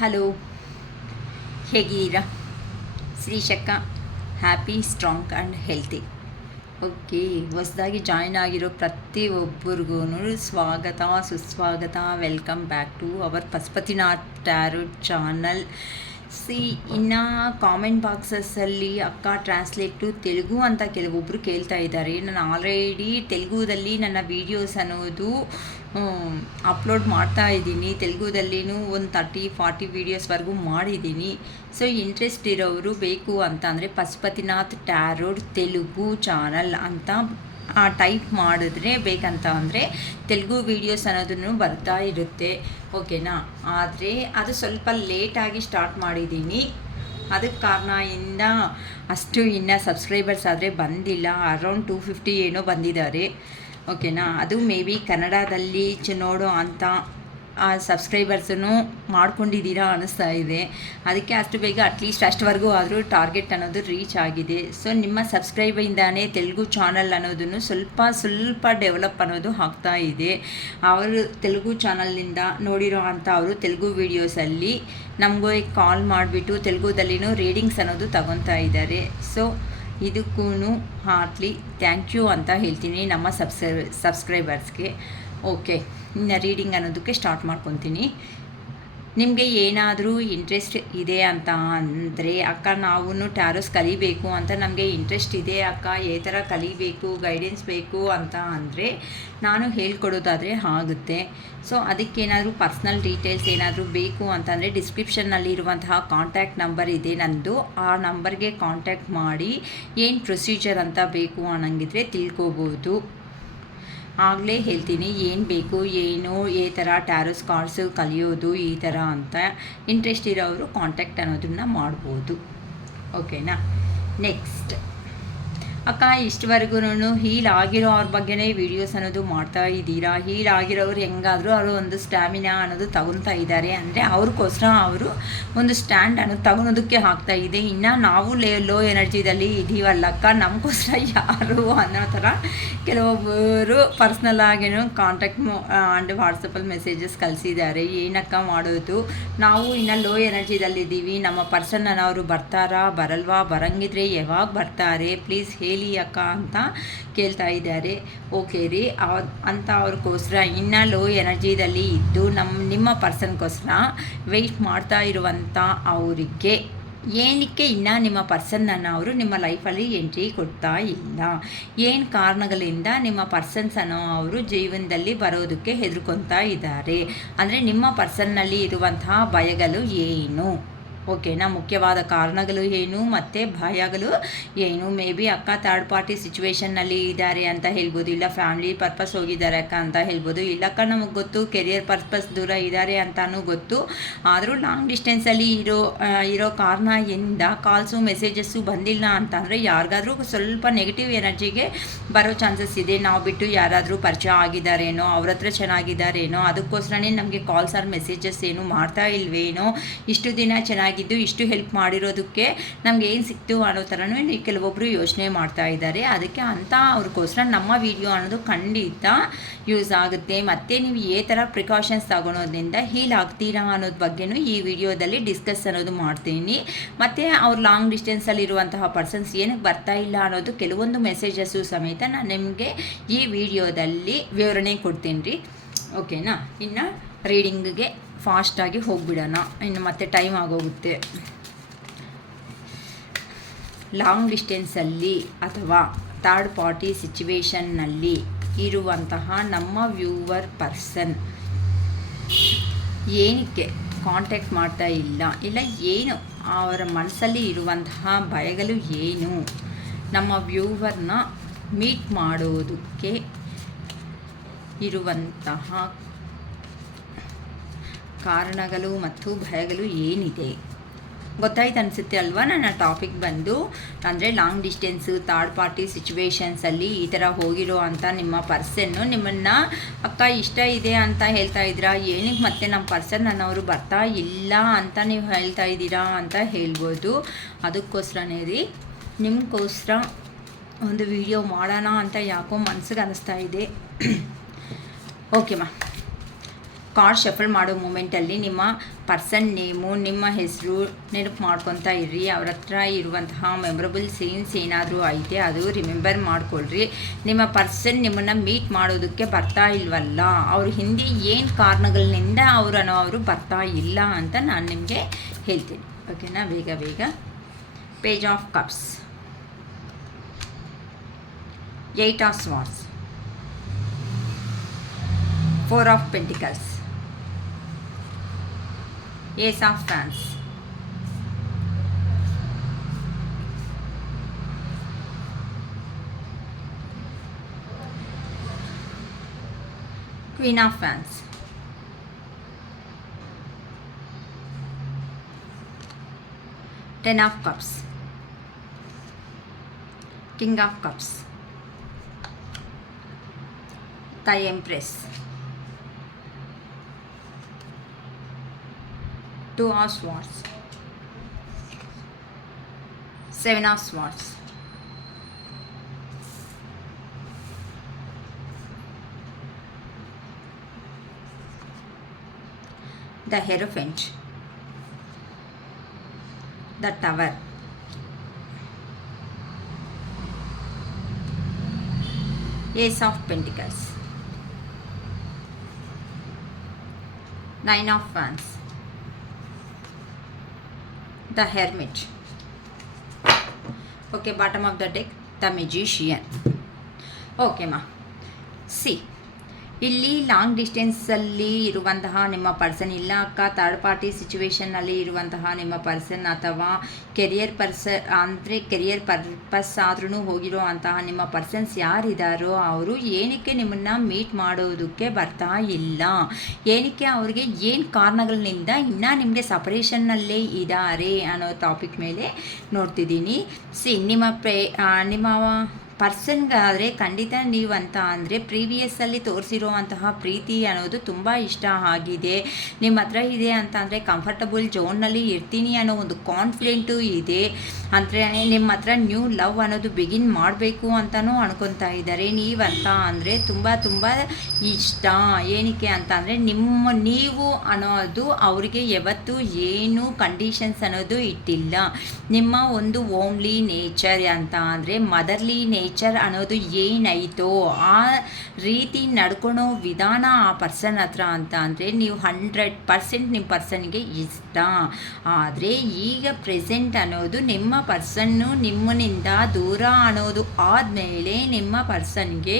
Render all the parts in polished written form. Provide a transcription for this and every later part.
Hello, ಹೇಗಿದ್ದೀರಾ? ಶ್ರೀಶಕ್ಕ happy, strong and healthy. Okay, ಹೊಸದಾಗಿ ಜಾಯ್ನ್ ಆಗಿರೋ ಪ್ರತಿಯೊಬ್ಬರಿಗೂ ಸ್ವಾಗತ, ಸುಸ್ವಾಗತ. Welcome back to our Pashupatinath tarot channel. ಇನ್ನು ಕಾಮೆಂಟ್ ಬಾಕ್ಸಸ್ಸಲ್ಲಿ ಅಕ್ಕ ಟ್ರಾನ್ಸ್ಲೇಟ್ ಟು ತೆಲುಗು ಅಂತ ಕೆಲವೊಬ್ಬರು ಕೇಳ್ತಾ ಇದ್ದಾರೆ. ನಾನು ಆಲ್ರೆಡಿ ತೆಲುಗುದಲ್ಲಿ ನನ್ನ ವೀಡಿಯೋಸ್ ಅನ್ನೋದು ಅಪ್ಲೋಡ್ ಮಾಡ್ತಾ ಇದ್ದೀನಿ. ತೆಲುಗುದಲ್ಲಿನೂ ಒಂದು 30-40 ವೀಡಿಯೋಸ್ವರೆಗೂ ಮಾಡಿದ್ದೀನಿ. ಸೊ ಇಂಟ್ರೆಸ್ಟ್ ಇರೋರು ಬೇಕು ಅಂತ ಅಂದರೆ ಪಶುಪತಿನಾಥ್ ಟ್ಯಾರೋ ತೆಲುಗು ಚಾನಲ್ ಅಂತ ಟೈಪ್ ಮಾಡಿದ್ರೆ ಬೇಕಂತ ಅಂದರೆ ತೆಲುಗು ವೀಡಿಯೋಸ್ ಅನ್ನೋದನ್ನು ಬರ್ತಾ ಇರುತ್ತೆ. ಓಕೆನಾ? ಆದರೆ ಅದು ಸ್ವಲ್ಪ ಲೇಟಾಗಿ ಸ್ಟಾರ್ಟ್ ಮಾಡಿದ್ದೀನಿ. ಅದಕ್ಕೆ ಕಾರಣದಿಂದ ಅಷ್ಟು ಇನ್ನು ಸಬ್ಸ್ಕ್ರೈಬರ್ಸ್ ಆದರೆ ಬಂದಿಲ್ಲ. ಅರೌಂಡ್ 250 ಏನೋ ಬಂದಿದ್ದಾರೆ. ಓಕೆನಾ? ಅದು ಮೇ ಬಿ ಕನ್ನಡದಲ್ಲಿ ನೋಡೋ ಅಂಥ ಸಬ್ಸ್ಕ್ರೈಬರ್ಸನ್ನು ಮಾಡ್ಕೊಂಡಿದ್ದೀರಾ ಅನ್ನಿಸ್ತಾ ಇದೆ. ಅದಕ್ಕೆ ಅಷ್ಟು ಬೇಗ ಅಟ್ಲೀಸ್ಟ್ ಅಷ್ಟವರೆಗೂ ಆದರೂ ಟಾರ್ಗೆಟ್ ಅನ್ನೋದು ರೀಚ್ ಆಗಿದೆ. ಸೊ ನಿಮ್ಮ ಸಬ್ಸ್ಕ್ರೈಬಿಂದಾನೇ ತೆಲುಗು ಚಾನಲ್ ಅನ್ನೋದನ್ನು ಸ್ವಲ್ಪ ಡೆವಲಪ್ ಅನ್ನೋದು ಆಗ್ತಾ ಇದೆ. ಅವರು ತೆಲುಗು ಚಾನಲ್ನಿಂದ ನೋಡಿರೋ ಅಂಥ ಅವರು ತೆಲುಗು ವೀಡಿಯೋಸಲ್ಲಿ ನಮಗೂ ಕಾಲ್ ಮಾಡಿಬಿಟ್ಟು ತೆಲುಗುದಲ್ಲಿನೂ ರೀಡಿಂಗ್ಸ್ ಅನ್ನೋದು ತಗೊತಾ ಇದ್ದಾರೆ. ಸೊ ಇದಕ್ಕೂ ಹಾರ್ಟ್ಲಿ ಥ್ಯಾಂಕ್ ಯು ಅಂತ ಹೇಳ್ತೀನಿ ನಮ್ಮ ಸಬ್ಸ್ಕ್ರೈಬರ್ಸ್ಗೆ. ಓಕೆ, ಇನ್ನು ರೀಡಿಂಗ್ ಅನ್ನೋದಕ್ಕೆ ಸ್ಟಾರ್ಟ್ ಮಾಡ್ಕೊತೀನಿ. ನಿಮಗೆ ಏನಾದರೂ ಇಂಟ್ರೆಸ್ಟ್ ಇದೆ ಅಂತ ಅಂದರೆ, ಅಕ್ಕ ನಾವು ಟ್ಯಾರೋಸ್ ಕಲಿಬೇಕು ಅಂತ ನಮಗೆ ಇಂಟ್ರೆಸ್ಟ್ ಇದೆ ಅಕ್ಕ, ಈ ಥರ ಕಲಿಬೇಕು, ಗೈಡೆನ್ಸ್ ಬೇಕು ಅಂತ ಅಂದರೆ ನಾನು ಹೇಳ್ಕೊಡೋದಾದರೆ ಆಗುತ್ತೆ. ಸೊ ಅದಕ್ಕೇನಾದರೂ ಪರ್ಸ್ನಲ್ ಡೀಟೇಲ್ಸ್ ಏನಾದರೂ ಬೇಕು ಅಂತಂದರೆ ಡಿಸ್ಕ್ರಿಪ್ಷನ್ನಲ್ಲಿರುವಂತಹ ಕಾಂಟ್ಯಾಕ್ಟ್ ನಂಬರ್ ಇದೆ ನನ್ನದು. ಆ ನಂಬರ್ಗೆ ಕಾಂಟ್ಯಾಕ್ಟ್ ಮಾಡಿ ಏನು ಪ್ರೊಸೀಜರ್ ಅಂತ ಬೇಕು ಅನ್ನಂಗಿದ್ರೆ ತಿಳ್ಕೊಬೋದು. ಆಗಲೇ ಹೇಳ್ತೀನಿ ಏನು ಬೇಕು, ಏನು ಈ ಥರ ಟ್ಯಾರೋಸ್ ಕಾರ್ಡ್ಸು ಕಲಿಯೋದು ಈ ಥರ ಅಂತ. ಇಂಟ್ರೆಸ್ಟ್ ಇರೋರು ಕಾಂಟ್ಯಾಕ್ಟ್ ಅನ್ನೋದನ್ನು ಮಾಡ್ಬೋದು. ಓಕೆನಾ? ನೆಕ್ಸ್ಟ್, ಅಕ್ಕ ಇಷ್ಟವರೆಗೂ ಹೀಲ್ ಆಗಿರೋ ಅವ್ರ ಬಗ್ಗೆನೇ ವೀಡಿಯೋಸ್ ಅನ್ನೋದು ಮಾಡ್ತಾ ಇದ್ದೀರಾ. ಹೀಲ್ ಆಗಿರೋರು ಹೆಂಗಾದರೂ ಅವರು ಒಂದು ಸ್ಟ್ಯಾಮಿನಾ ಅನ್ನೋದು ತಗೊತಾ ಇದ್ದಾರೆ ಅಂದರೆ ಅವ್ರಿಗೋಸ್ಕರ ಅವರು ಒಂದು ಸ್ಟ್ಯಾಂಡ್ ಅನ್ನೋದು ತಗೊಳೋದಕ್ಕೆ ಆಗ್ತಾ ಇದೆ. ಇನ್ನು ನಾವು ಲೋ ಎನರ್ಜಿದಲ್ಲಿ ಇದ್ದೀವಲ್ಲಕ್ಕ, ನಮಗೋಸ್ಕರ ಯಾರು ಅನ್ನೋ ಥರ ಕೆಲವೊಬ್ಬರು ಪರ್ಸ್ನಲ್ ಆಗೇನೋ ಕಾಂಟ್ಯಾಕ್ಟ್ ಆ್ಯಂಡ್ ವಾಟ್ಸಪ್ಪಲ್ಲಿ ಮೆಸೇಜಸ್ ಕಳಿಸಿದ್ದಾರೆ. ಏನಕ್ಕ ಮಾಡೋದು, ನಾವು ಇನ್ನು ಲೋ ಎನರ್ಜಿದಲ್ಲಿದ್ದೀವಿ, ನಮ್ಮ ಪರ್ಸನ್ನ ಅವರು ಬರ್ತಾರಾ ಬರಲ್ವಾ, ಬರಂಗಿದ್ರೆ ಯಾವಾಗ ಬರ್ತಾರೆ, ಪ್ಲೀಸ್ ಹೇಳಿ ಅಕ್ಕ ಅಂತ ಕೇಳ್ತಾ ಇದ್ದಾರೆ. ಓಕೆ ರೀ, ಅಂತ ಅವ್ರಿಗೋಸ್ಕರ ಇನ್ನು ಲೋ ಎನರ್ಜಿದಲ್ಲಿ ಇದ್ದು ನಿಮ್ಮ ಪರ್ಸನ್ಗೋಸ್ಕರ ವೆಯ್ಟ್ ಮಾಡ್ತಾ ಇರುವಂಥ ಅವರಿಗೆ ಏನಕ್ಕೆ ಇನ್ನು ನಿಮ್ಮ ಪರ್ಸನ್ನನ್ನು ಅವರು ನಿಮ್ಮ ಲೈಫಲ್ಲಿ ಎಂಟ್ರಿ ಕೊಡ್ತಾ ಇಲ್ಲ, ಏನು ಕಾರಣಗಳಿಂದ ನಿಮ್ಮ ಪರ್ಸನ್ಸ್ ಅನ್ನೋ ಅವರು ಜೀವನದಲ್ಲಿ ಬರೋದಕ್ಕೆ ಹೆದರ್ಕೊತಾ ಇದ್ದಾರೆ ಅಂದರೆ ನಿಮ್ಮ ಪರ್ಸನ್ನಲ್ಲಿ ಇರುವಂತಹ ಭಯಗಳು ಏನು, ಓಕೆನಾ, ಮುಖ್ಯವಾದ ಕಾರಣಗಳು ಏನು ಮತ್ತು ಭಯಗಳು ಏನು. ಮೇ ಬಿ ಅಕ್ಕ ಥರ್ಡ್ ಪಾರ್ಟಿ ಸಿಚುವೇಷನ್ನಲ್ಲಿ ಇದ್ದಾರೆ ಅಂತ ಹೇಳ್ಬೋದು, ಇಲ್ಲ ಫ್ಯಾಮಿಲಿ ಪರ್ಪಸ್ ಹೋಗಿದ್ದಾರೆ ಅಕ್ಕ ಅಂತ ಹೇಳ್ಬೋದು, ಇಲ್ಲಕ್ಕ ನಮಗೆ ಗೊತ್ತು ಕೆರಿಯರ್ ಪರ್ಪಸ್ ದೂರ ಇದ್ದಾರೆ ಅಂತಲೂ ಗೊತ್ತು. ಆದರೂ ಲಾಂಗ್ ಡಿಸ್ಟೆನ್ಸಲ್ಲಿ ಇರೋ ಕಾರಣದಿಂದ ಕಾಲ್ಸು ಮೆಸೇಜಸ್ಸು ಬಂದಿಲ್ಲ ಅಂತಂದರೆ ಯಾರಿಗಾದ್ರೂ ಸ್ವಲ್ಪ ನೆಗೆಟಿವ್ ಎನರ್ಜಿಗೆ ಬರೋ ಚಾನ್ಸಸ್ ಇದೆ. ನಾವು ಬಿಟ್ಟು ಯಾರಾದರೂ ಪರಿಚಯ ಆಗಿದ್ದಾರೇನೋ, ಅವ್ರ ಹತ್ರ ಚೆನ್ನಾಗಿದ್ದಾರೇನೋ, ಅದಕ್ಕೋಸ್ಕರನೇ ನಮಗೆ ಕಾಲ್ಸ್ ಆರ್ ಮೆಸೇಜಸ್ ಏನು ಮಾಡ್ತಾ ಇಲ್ವೇನೋ, ಇಷ್ಟು ದಿನ ಚೆನ್ನಾಗಿದ್ದು ಇಷ್ಟು ಹೆಲ್ಪ್ ಮಾಡಿರೋದಕ್ಕೆ ನಮ್ಗೆ ಏನು ಸಿಕ್ತು ಅನ್ನೋ ಥರನೂ ಕೆಲವೊಬ್ಬರು ಯೋಚನೆ ಮಾಡ್ತಾ ಇದ್ದಾರೆ. ಅದಕ್ಕೆ ಅಂತ ಅವ್ರಿಗೋಸ್ಕರ ನಮ್ಮ ವಿಡಿಯೋ ಅನ್ನೋದು ಖಂಡಿತ ಯೂಸ್ ಆಗುತ್ತೆ. ಮತ್ತು ನೀವು ಈ ಥರ ಪ್ರಿಕಾಷನ್ಸ್ ತಗೊಳೋದ್ರಿಂದ ಹೀಲ್ ಆಗ್ತೀರಾ ಅನ್ನೋದ್ರ ಬಗ್ಗೆನೂ ಈ ವಿಡಿಯೋದಲ್ಲಿ ಡಿಸ್ಕಸ್ ಅನ್ನೋದು ಮಾಡ್ತೀನಿ. ಮತ್ತು ಅವ್ರು ಲಾಂಗ್ ಡಿಸ್ಟೆನ್ಸಲ್ಲಿರುವಂತಹ ಪರ್ಸನ್ಸ್ ಏನಕ್ಕೆ ಬರ್ತಾ ಇಲ್ಲ ಅನ್ನೋದು ಕೆಲವೊಂದು ಮೆಸೇಜಸ್ಸು ಸಮೇತ ನಾನು ನಿಮಗೆ ಈ ವಿಡಿಯೋದಲ್ಲಿ ವಿವರಣೆ ಕೊಡ್ತೀನಿ ರೀ. ಓಕೆನಾ? ಇನ್ನು ರೀಡಿಂಗಿಗೆ ಫಾಸ್ಟಾಗಿ ಹೋಗಿಬಿಡೋಣ, ಇನ್ನು ಮತ್ತೆ ಟೈಮ್ ಆಗೋಗುತ್ತೆ. ಲಾಂಗ್ ಡಿಸ್ಟೆನ್ಸಲ್ಲಿ ಅಥವಾ ಥರ್ಡ್ ಪಾರ್ಟಿ ಸಿಚುವೇಷನ್ನಲ್ಲಿ ಇರುವಂತಹ ನಮ್ಮ ವ್ಯೂವರ್ ಪರ್ಸನ್ ಏನಕ್ಕೆ ಕಾಂಟ್ಯಾಕ್ಟ್ ಮಾಡ್ತಾ ಇಲ್ಲ ಏನು ಅವರ ಮನಸ್ಸಲ್ಲಿ ಇರುವಂತಹ ಭಯಗಳು ಏನು, ನಮ್ಮ ವ್ಯೂವರ್ನ ಮೀಟ್ ಮಾಡೋದಕ್ಕೆ ಇರುವಂತಹ ಕಾರಣಗಳು ಮತ್ತು ಭಯಗಳು ಏನಿದೆ ಗೊತ್ತಾಯ್ತು ಅನಿಸುತ್ತೆ ಅಲ್ವಾ. ನನ್ನ ಟಾಪಿಕ್ ಬಂದು ಅಂದರೆ ಲಾಂಗ್ ಡಿಸ್ಟೆನ್ಸು ಥರ್ಡ್ ಪಾರ್ಟಿ ಸಿಚುವೇಷನ್ಸಲ್ಲಿ ಈ ಥರ ಹೋಗಿರೋ ಅಂಥ ನಿಮ್ಮ ಪರ್ಸನ್ನು ನಿಮ್ಮನ್ನು ಅಕ್ಕ ಇಷ್ಟ ಇದೆ ಅಂತ ಹೇಳ್ತಾ ಇದ್ದೀರಾ, ಏನಕ್ಕೆ ಮತ್ತೆ ನಮ್ಮ ಪರ್ಸನ್ ನನ್ನವರು ಬರ್ತಾ ಇಲ್ಲ ಅಂತ ನೀವು ಹೇಳ್ತಾ ಇದ್ದೀರಾ ಅಂತ ಹೇಳ್ಬೋದು. ಅದಕ್ಕೋಸ್ಕರನೇ ರೀ ನಿಮಗೋಸ್ಕರ ಒಂದು ವಿಡಿಯೋ ಮಾಡೋಣ ಅಂತ ಯಾಕೋ ಮನಸ್ಸಿಗೆ ಅನ್ನಿಸ್ತಾ ಇದೆ. ಓಕೆಮ್ಮ, ಕಾರ್ಡ್ ಶಫಲ್ ಮಾಡೋ ಮೂಮೆಂಟಲ್ಲಿ ನಿಮ್ಮ ಪರ್ಸನ್ ನೇಮು, ನಿಮ್ಮ ಹೆಸರು ನೆನಪು ಮಾಡ್ಕೊತಾ ಇರ್ರಿ. ಅವ್ರ ಹತ್ರ ಇರುವಂತಹ ಮೆಮೊರಬಲ್ ಸೀನ್ಸ್ ಏನಾದರೂ ಐತೆ ಅದು ರಿಮೆಂಬರ್ ಮಾಡ್ಕೊಳ್ರಿ. ನಿಮ್ಮ ಪರ್ಸನ್ ನಿಮ್ಮನ್ನು ಮೀಟ್ ಮಾಡೋದಕ್ಕೆ ಬರ್ತಾ ಇಲ್ವಲ್ಲ, ಅವ್ರ ಹಿಂದೆ ಏನು ಕಾರಣಗಳಿಂದ ಅವರು ಬರ್ತಾ ಇಲ್ಲ ಅಂತ ನಾನು ನಿಮಗೆ ಹೇಳ್ತೀನಿ. ಓಕೆನಾ? ಬೇಗ page of cups, 8 of swords, 4 of pentacles, Ace of Wands, Queen of Wands, Ten of Cups, King of Cups, the Empress, 2 of Swords, 7 of Swords, the Hierophant, the Tower, Ace of Pentacles, 9 of Wands, the Hermit. Okay, bottom of the deck, the Magician. Okay ma, see, ಇಲ್ಲಿ long ಡಿಸ್ಟೆನ್ಸಲ್ಲಿ ಇರುವಂತಹ ನಿಮ್ಮ person, ಇಲ್ಲ ಅಕ್ಕ third party ಸಿಚುವೇಷನ್ನಲ್ಲಿ ಇರುವಂತಹ ನಿಮ್ಮ person, ಅಥವಾ career purpose ಆದ್ರೂ ಹೋಗಿರೋ ಅಂತಹ ನಿಮ್ಮ ಪರ್ಸನ್ಸ್ ಯಾರಿದ್ದಾರೋ ಅವರು ಏನಕ್ಕೆ ನಿಮ್ಮನ್ನು ಮೀಟ್ ಮಾಡೋದಕ್ಕೆ ಬರ್ತಾ ಇಲ್ಲ, ಏನಕ್ಕೆ ಅವ್ರಿಗೆ ಏನು ಕಾರಣಗಳಿಂದ ಇನ್ನೂ ನಿಮಗೆ ಸಪರೇಷನ್ನಲ್ಲೇ ಇದ್ದಾರೆ ಅನ್ನೋ ಟಾಪಿಕ್ ಮೇಲೆ ನೋಡ್ತಿದ್ದೀನಿ. ನಿಮ್ಮ ಪರ್ಸನ್ಗಾದರೆ ಖಂಡಿತ ನೀವು ಅಂತ ಅಂದರೆ ಪ್ರೀವಿಯಸ್ಸಲ್ಲಿ ತೋರಿಸಿರೋ ಅಂತಹ ಪ್ರೀತಿ ಅನ್ನೋದು ತುಂಬ ಇಷ್ಟ ಆಗಿದೆ, ನಿಮ್ಮ ಹತ್ರ ಇದೆ ಅಂತ ಅಂದರೆ ಕಂಫರ್ಟಬಲ್ ಝೋನ್ನಲ್ಲಿ ಇರ್ತೀನಿ ಅನ್ನೋ ಒಂದು ಕಾನ್ಫಿಡೆಂಟು ಇದೆ. ಅಂದರೆ ನಿಮ್ಮ ಹತ್ರ ನ್ಯೂ ಲವ್ ಅನ್ನೋದು ಬಿಗಿನ್ ಮಾಡಬೇಕು ಅಂತಲೂ ಅನ್ಕೊತಾ ಇದ್ದಾರೆ. ನೀವಂತ ಅಂದರೆ ತುಂಬ ಇಷ್ಟ. ಏನಕ್ಕೆ ಅಂತ ಅಂದರೆ ನೀವು ಅನ್ನೋದು ಅವರಿಗೆ ಯಾವತ್ತೂ ಏನು ಕಂಡೀಷನ್ಸ್ ಅನ್ನೋದು ಇಟ್ಟಿಲ್ಲ. ನಿಮ್ಮ ಒಂದು ಓಮ್ಲಿ ನೇಚರ್ ಅಂತ ಅಂದರೆ ಮದರ್ಲಿ ನೇಚರ್ ಅನ್ನೋದು ಏನಾಯಿತೋ ಆ ರೀತಿ ನಡ್ಕೊಳೋ ವಿಧಾನ ಆ ಪರ್ಸನ್ ಹತ್ರ ಅಂತ ಅಂದರೆ ನೀವು 100% ನಿಮ್ಮ ಪರ್ಸನ್ಗೆ ಇಷ್ಟ. ಆದರೆ ಈಗ ಪ್ರೆಸೆಂಟ್ ಅನ್ನೋದು ನಿಮ್ಮ ಪರ್ಸನ್ನು ನಿಮ್ಮನಿಂದ ದೂರ ಅನ್ನೋದು ಆದಮೇಲೆ ನಿಮ್ಮ ಪರ್ಸನ್ಗೆ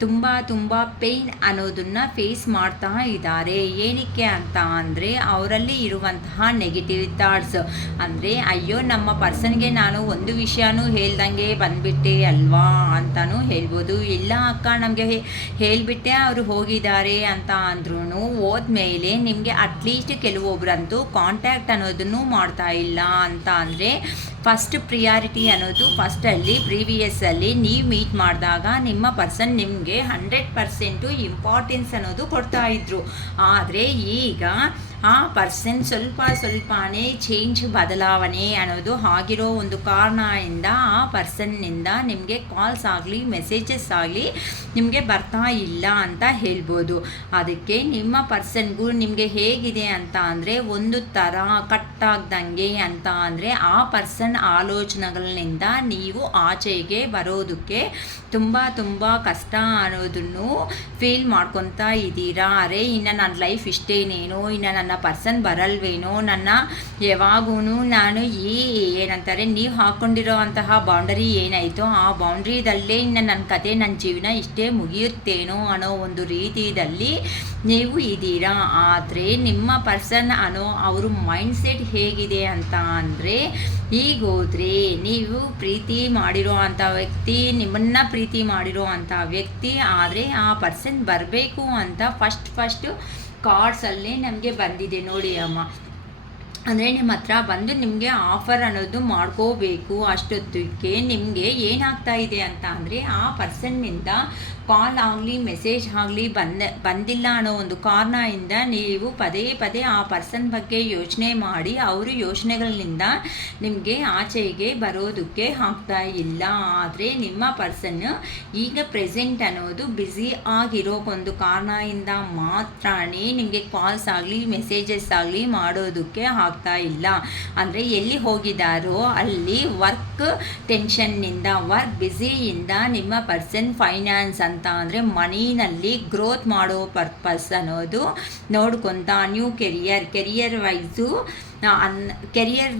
ತುಂಬ ಪೇಯ್ನ್ ಅನ್ನೋದನ್ನು ಫೇಸ್ ಮಾಡ್ತಾ ಇದ್ದಾರೆ. ಏನಕ್ಕೆ ಅಂತ ಅಂದರೆ ಅವರಲ್ಲಿ ಇರುವಂತಹ ನೆಗೆಟಿವ್ ಥಾಟ್ಸ್, ಅಂದರೆ ಅಯ್ಯೋ ನಮ್ಮ ಪರ್ಸನ್ಗೆ ನಾನು ಒಂದು ವಿಷಯನೂ ಹೇಳ್ದಂಗೆ ಬಂದುಬಿಟ್ಟೆ ಅಲ್ವಾ ಅಂತಲೂ ಹೇಳ್ಬೋದು. ಇಲ್ಲ ಅಕ್ಕ ನಮಗೆ ಹೇಳಿಬಿಟ್ಟೆ ಅವರು ಹೋಗಿದ್ದಾರೆ ಅಂತ ಅಂದ್ರೂ ಹೋದ್ಮೇಲೆ ನಿಮಗೆ ಅಟ್ಲೀಸ್ಟ್ ಕೆಲವೊಬ್ಬರಂತೂ ಕಾಂಟ್ಯಾಕ್ಟ್ ಅನ್ನೋದನ್ನು ಮಾಡ್ತಾ ಇಲ್ಲ ಅಂತ ಅಂದರೆ ಫಸ್ಟ್ ಪ್ರಿಯಾರಿಟಿ ಅನ್ನೋದು ಫಸ್ಟಲ್ಲಿ ಪ್ರೀವಿಯಸ್ಸಲ್ಲಿ ನೀವು ಮೀಟ್ ಮಾಡಿದಾಗ ನಿಮ್ಮ ಪರ್ಸನ್ ನಿಮಗೆ 100% ಇಂಪಾರ್ಟೆನ್ಸ್ ಅನ್ನೋದು ಕೊಡ್ತಾಯಿದ್ರು. ಆದರೆ ಈಗ ಆ ಪರ್ಸನ್ ಸ್ವಲ್ಪನೇ ಚೇಂಜ್ ಬದಲಾವಣೆ ಅನ್ನೋದು ಆಗಿರೋ ಒಂದು ಕಾರಣದಿಂದ ಆ ಪರ್ಸನ್ನಿಂದ ನಿಮಗೆ ಕಾಲ್ಸ್ ಆಗಲಿ ಮೆಸೇಜಸ್ ಆಗಲಿ ನಿಮಗೆ ಬರ್ತಾ ಇಲ್ಲ ಅಂತ ಹೇಳ್ಬೋದು. ಅದಕ್ಕೆ ನಿಮ್ಮ ಪರ್ಸನ್ಗೂ ನಿಮಗೆ ಹೇಗಿದೆ ಅಂತ ಅಂದರೆ ಒಂದು ಥರ ಕಟ್ಟಾಗ್ದಂಗೆ ಅಂತ ಅಂದರೆ ಆ ಪರ್ಸನ್ ಆಲೋಚನೆಗಳಿಂದ ನೀವು ಆಚೆಗೆ ಬರೋದಕ್ಕೆ ತುಂಬ ಕಷ್ಟ ಅನ್ನೋದನ್ನು ಫೀಲ್ ಮಾಡ್ಕೊತಾ ಇದ್ದೀರಾ. ಅರೆ ಇನ್ನು ನನ್ನ ಲೈಫ್ ಇಷ್ಟೇನೇನೋ, ಇನ್ನು ನನ್ನ ಪರ್ಸನ್ ಬರಲ್ವೇನೋ, ನನ್ನ ಯಾವಾಗೂ ನಾನು ಏನಂತಾರೆ ನೀವು ಹಾಕ್ಕೊಂಡಿರೋ ಅಂತಹ ಬೌಂಡರಿ ಏನಾಯಿತೋ ಆ ಬೌಂಡ್ರಿದಲ್ಲೇ ಇನ್ನು ನನ್ನ ಕತೆ ನನ್ನ ಜೀವನ ಇಷ್ಟೇ ಮುಗಿಯುತ್ತೇನೋ ಅನ್ನೋ ಒಂದು ರೀತಿಯಲ್ಲಿ ನೀವು ಇದ್ದೀರಾ. ಆದರೆ ನಿಮ್ಮ ಪರ್ಸನ್ ಅನ್ನೋ ಅವ್ರ ಮೈಂಡ್ಸೆಟ್ ಹೇಗಿದೆ ಅಂತ ಅಂದರೆ ಈಗ ಹೋದರೆ ನೀವು ಪ್ರೀತಿ ಮಾಡಿರೋ ಅಂಥ ವ್ಯಕ್ತಿ, ನಿಮ್ಮನ್ನು ಪ್ರೀತಿ ಮಾಡಿರೋ ಅಂಥ ವ್ಯಕ್ತಿ, ಆದರೆ ಆ ಪರ್ಸನ್ ಬರಬೇಕು ಅಂತ ಫಸ್ಟ್ ಕಾರ್ಡ್ಸಲ್ಲೇ ನಮಗೆ ಬಂದಿದೆ ನೋಡಿ ಅಮ್ಮ. ಅಂದರೆ ನಿಮ್ಮ ಹತ್ರ ಬಂದು ನಿಮಗೆ ಆಫರ್ ಅನ್ನೋದು ಮಾಡ್ಕೋಬೇಕು. ಅಷ್ಟೊತ್ತಿಗೆ ನಿಮಗೆ ಏನಾಗ್ತಾ ಇದೆ ಅಂತ ಅಂದರೆ ಆ ಪರ್ಸನ್ನಿಂದ ಕಾಲ್ ಆಗಲಿ ಮೆಸೇಜ್ ಆಗಲಿ ಬಂದಿಲ್ಲ ಅನ್ನೋ ಒಂದು ಕಾರಣದಿಂದ ನೀವು ಪದೇ ಪದೇ ಆ ಪರ್ಸನ್ ಬಗ್ಗೆ ಯೋಚನೆ ಮಾಡಿ ಅವರು ಯೋಚನೆಗಳಿಂದ ನಿಮಗೆ ಆಚೆಗೆ ಬರೋದಕ್ಕೆ ಆಗ್ತಾ ಇಲ್ಲ. ಆದರೆ ನಿಮ್ಮ ಪರ್ಸನ್ ಈಗ ಪ್ರೆಸೆಂಟ್ ಅನ್ನೋದು ಬ್ಯುಸಿ ಆಗಿರೋಕ್ಕೊಂದು ಕಾರಣದಿಂದ ಮಾತ್ರನೇ ನಿಮಗೆ ಕಾಲ್ಸ್ ಆಗಲಿ ಮೆಸೇಜಸ್ ಆಗಲಿ ಮಾಡೋದಕ್ಕೆ ಆಗ್ತಾ ಇಲ್ಲ. ಅಂದರೆ ಎಲ್ಲಿ ಹೋಗಿದ್ದಾರೋ ಅಲ್ಲಿ ವರ್ಕ್ ಟೆನ್ಷನ್ನಿಂದ, ವರ್ಕ್ ಬ್ಯುಸಿಯಿಂದ ನಿಮ್ಮ ಪರ್ಸನ್ ಫೈನಾನ್ಸ್ ಅಂತ ಅಂದರೆ ಮನಿನಲ್ಲಿ ಗ್ರೋತ್ ಮಾಡೋ ಪರ್ಪಸ್ ಅನ್ನೋದು ನೋಡ್ಕೊತ ನ್ಯೂ ಕೆರಿಯರ್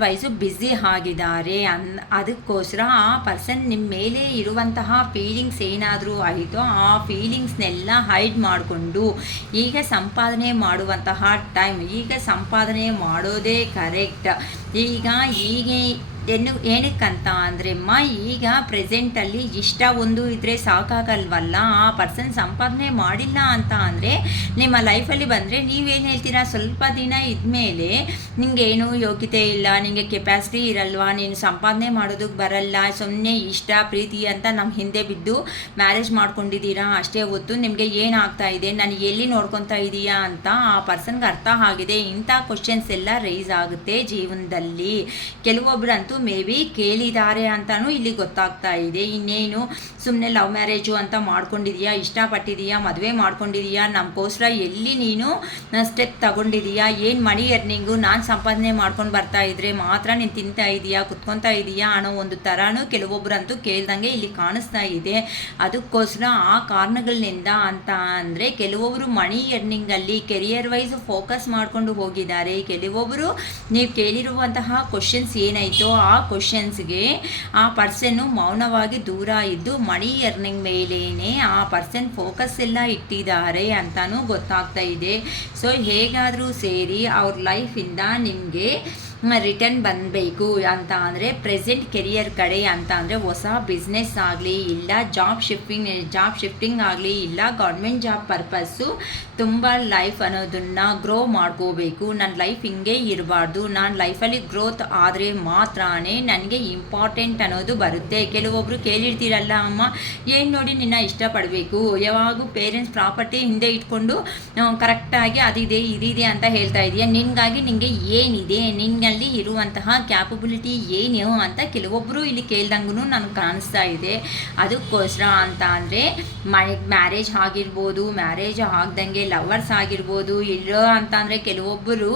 ವೈಸು ಬ್ಯುಸಿ ಆಗಿದ್ದಾರೆ. ಅದಕ್ಕೋಸ್ಕರ ಆ ಪರ್ಸನ್ ನಿಮ್ಮ ಮೇಲೆ ಇರುವಂತಹ ಫೀಲಿಂಗ್ಸ್ ಏನಾದರೂ ಆಯಿತೋ ಆ ಫೀಲಿಂಗ್ಸ್ನೆಲ್ಲ ಹೈಡ್ ಮಾಡಿಕೊಂಡು ಈಗ ಸಂಪಾದನೆ ಮಾಡುವಂತಹ ಟೈಮ್, ಈಗ ಸಂಪಾದನೆ ಮಾಡೋದೇ ಕರೆಕ್ಟ್. ಹೀಗೆ ಏನಕ್ಕಂತ ಅಂದರೆ ಈಗ ಪ್ರೆಸೆಂಟಲ್ಲಿ ಇಷ್ಟ ಒಂದು ಇದ್ದರೆ ಸಾಕಾಗಲ್ವಲ್ಲ. ಆ ಪರ್ಸನ್ ಸಂಪಾದನೆ ಮಾಡಿಲ್ಲ ಅಂತ ಅಂದರೆ ನಿಮ್ಮ ಲೈಫಲ್ಲಿ ಬಂದರೆ ನೀವೇನು ಹೇಳ್ತೀರಾ, ಸ್ವಲ್ಪ ದಿನ ಇದ್ಮೇಲೆ ನಿಂಗೇನು ಯೋಗ್ಯತೆ ಇಲ್ಲ, ನಿಮಗೆ ಕೆಪಾಸಿಟಿ ಇರಲ್ವಾ, ನೀನು ಸಂಪಾದನೆ ಮಾಡೋದಕ್ಕೆ ಬರಲ್ಲ, ಸುಮ್ಮನೆ ಇಷ್ಟ ಪ್ರೀತಿ ಅಂತ ನಮ್ಮ ಹಿಂದೆ ಬಿದ್ದು ಮ್ಯಾರೇಜ್ ಮಾಡ್ಕೊಂಡಿದ್ದೀರಾ ಅಷ್ಟೇ ಹೊತ್ತು ನಿಮಗೆ ಏನಾಗ್ತಾ ಇದೆ, ನಾನು ಎಲ್ಲಿ ನೋಡ್ಕೊತಾ ಇದೀಯಾ ಅಂತ ಆ ಪರ್ಸನ್ಗೆ ಅರ್ಥ ಆಗಿದೆ. ಇಂಥ ಕ್ವಶನ್ಸ್ ಎಲ್ಲ ರೈಸ್ ಆಗುತ್ತೆ ಜೀವನದಲ್ಲಿ. ಕೆಲವೊಬ್ಬರಂತೂ ಮೇ ಬಿ ಕೇಳಿದ್ದಾರೆ ಅಂತಲೂ ಇಲ್ಲಿ ಗೊತ್ತಾಗ್ತಾ ಇದೆ. ಇನ್ನೇನು ಸುಮ್ಮನೆ ಲವ್ ಮ್ಯಾರೇಜು ಅಂತ ಮಾಡ್ಕೊಂಡಿದೀಯಾ, ಇಷ್ಟಪಟ್ಟಿದೀಯಾ, ಮದುವೆ ಮಾಡ್ಕೊಂಡಿದೀಯಾ, ನಮಗೋಸ್ಕರ ಎಲ್ಲಿ ನೀನು ಸ್ಟೆಪ್ ತಗೊಂಡಿದೀಯಾ, ಏನು ಮನಿ ಎರ್ನಿಂಗು ನಾನು ಸಂಪಾದನೆ ಮಾಡ್ಕೊಂಡು ಬರ್ತಾ ಇದ್ರೆ ಮಾತ್ರ ನೀನು ತಿಂತಾ ಇದೀಯಾ, ಕುತ್ಕೊತಾ ಇದೀಯಾ ಅನ್ನೋ ಒಂದು ಥರನೂ ಕೆಲವೊಬ್ಬರಂತೂ ಕೇಳ್ದಂಗೆ ಇಲ್ಲಿ ಕಾಣಿಸ್ತಾ ಇದೆ. ಅದಕ್ಕೋಸ್ಕರ ಆ ಕಾರಣಗಳಿಂದ ಅಂತ ಅಂದರೆ ಕೆಲವೊಬ್ಬರು ಮನಿ ಎರ್ನಿಂಗಲ್ಲಿ ಕೆರಿಯರ್ ವೈಸ್ ಫೋಕಸ್ ಮಾಡಿಕೊಂಡು ಹೋಗಿದ್ದಾರೆ. ಕೆಲವೊಬ್ಬರು ನೀವು ಕೇಳಿರುವಂತಹ ಕ್ವಶನ್ಸ್ ಏನಾಯಿತೋ ಆ ಕ್ವಶನ್ಸ್ಗೆ ಆ ಪರ್ಸನ್ನು ಮೌನವಾಗಿ ದೂರ ಇದ್ದು ಮನಿ ಎರ್ನಿಂಗ್ ಮೇಲೇ ಆ ಪರ್ಸನ್ ಫೋಕಸ್ ಎಲ್ಲ ಇಟ್ಟಿದ್ದಾರೆ ಅಂತಲೂ ಗೊತ್ತಾಗ್ತಾ ಇದೆ. ಸೊ ಹೇಗಾದರೂ ಸೇರಿ ಅವ್ರ ಲೈಫಿಂದ ನಿಮಗೆ ರಿಟರ್ನ್ ಬಂದಬೇಕು ಅಂತ ಅಂದರೆ ಪ್ರೆಸೆಂಟ್ ಕೆರಿಯರ್ ಕಡೆ ಅಂತ ಅಂದರೆ ಹೊಸ ಬಿಸ್ನೆಸ್ ಆಗಲಿ ಇಲ್ಲ ಜಾಬ್ ಶಿಫ್ಟಿಂಗ್ ಆಗಲಿ ಇಲ್ಲ ಗೌರ್ಮೆಂಟ್ ಜಾಬ್ ಪರ್ಪಸ್ಸು ತುಂಬ ಲೈಫ್ ಅನ್ನೋದನ್ನು ಗ್ರೋ ಮಾಡ್ಕೋಬೇಕು. ನನ್ನ ಲೈಫ್ ಹಿಂಗೆ ಇರಬಾರ್ದು, ನಾನು ಲೈಫಲ್ಲಿ ಗ್ರೋತ್ ಆದರೆ ಮಾತ್ರನೇ ನನಗೆ ಇಂಪಾರ್ಟೆಂಟ್ ಅನ್ನೋದು ಬರುತ್ತೆ. ಕೆಲವೊಬ್ಬರು ಕೇಳಿರ್ತೀರಲ್ಲ, ಅಮ್ಮ ಏನು ನೋಡಿ ನಿನ್ನ ಇಷ್ಟಪಡಬೇಕು, ಯಾವಾಗೂ ಪೇರೆಂಟ್ಸ್ ಪ್ರಾಪರ್ಟಿ ಹಿಂದೆ ಇಟ್ಕೊಂಡು ಕರೆಕ್ಟಾಗಿ ಅದಿದೆ ಇದಿದೆ ಅಂತ ಹೇಳ್ತಾ ಇದೆಯಾ, ನಿನಗಾಗಿ ನಿನಗೆ ಏನಿದೆ, ನಿನ್ನಲ್ಲಿ ಇರುವಂತಹ ಕ್ಯಾಪಬಿಲಿಟಿ ಏನು ಅಂತ ಕೆಲವೊಬ್ಬರು ಇಲ್ಲಿ ಕೇಳ್ದಂಗೂ ನನಗೆ ಕಾಣಿಸ್ತಾ ಇದೆ. ಅದಕ್ಕೋಸ್ಕರ ಅಂತ ಅಂದರೆ ಮ್ಯಾರೇಜ್ ಆಗಿರ್ಬೋದು, ಮ್ಯಾರೇಜ್ ಆಗ್ದಂಗೆ ಲವರ್ಸ್ ಆಗಿರ್ಬೋದು, ಇಲ್ಲೋ ಅಂತ ಅಂದರೆ ಕೆಲವೊಬ್ಬರು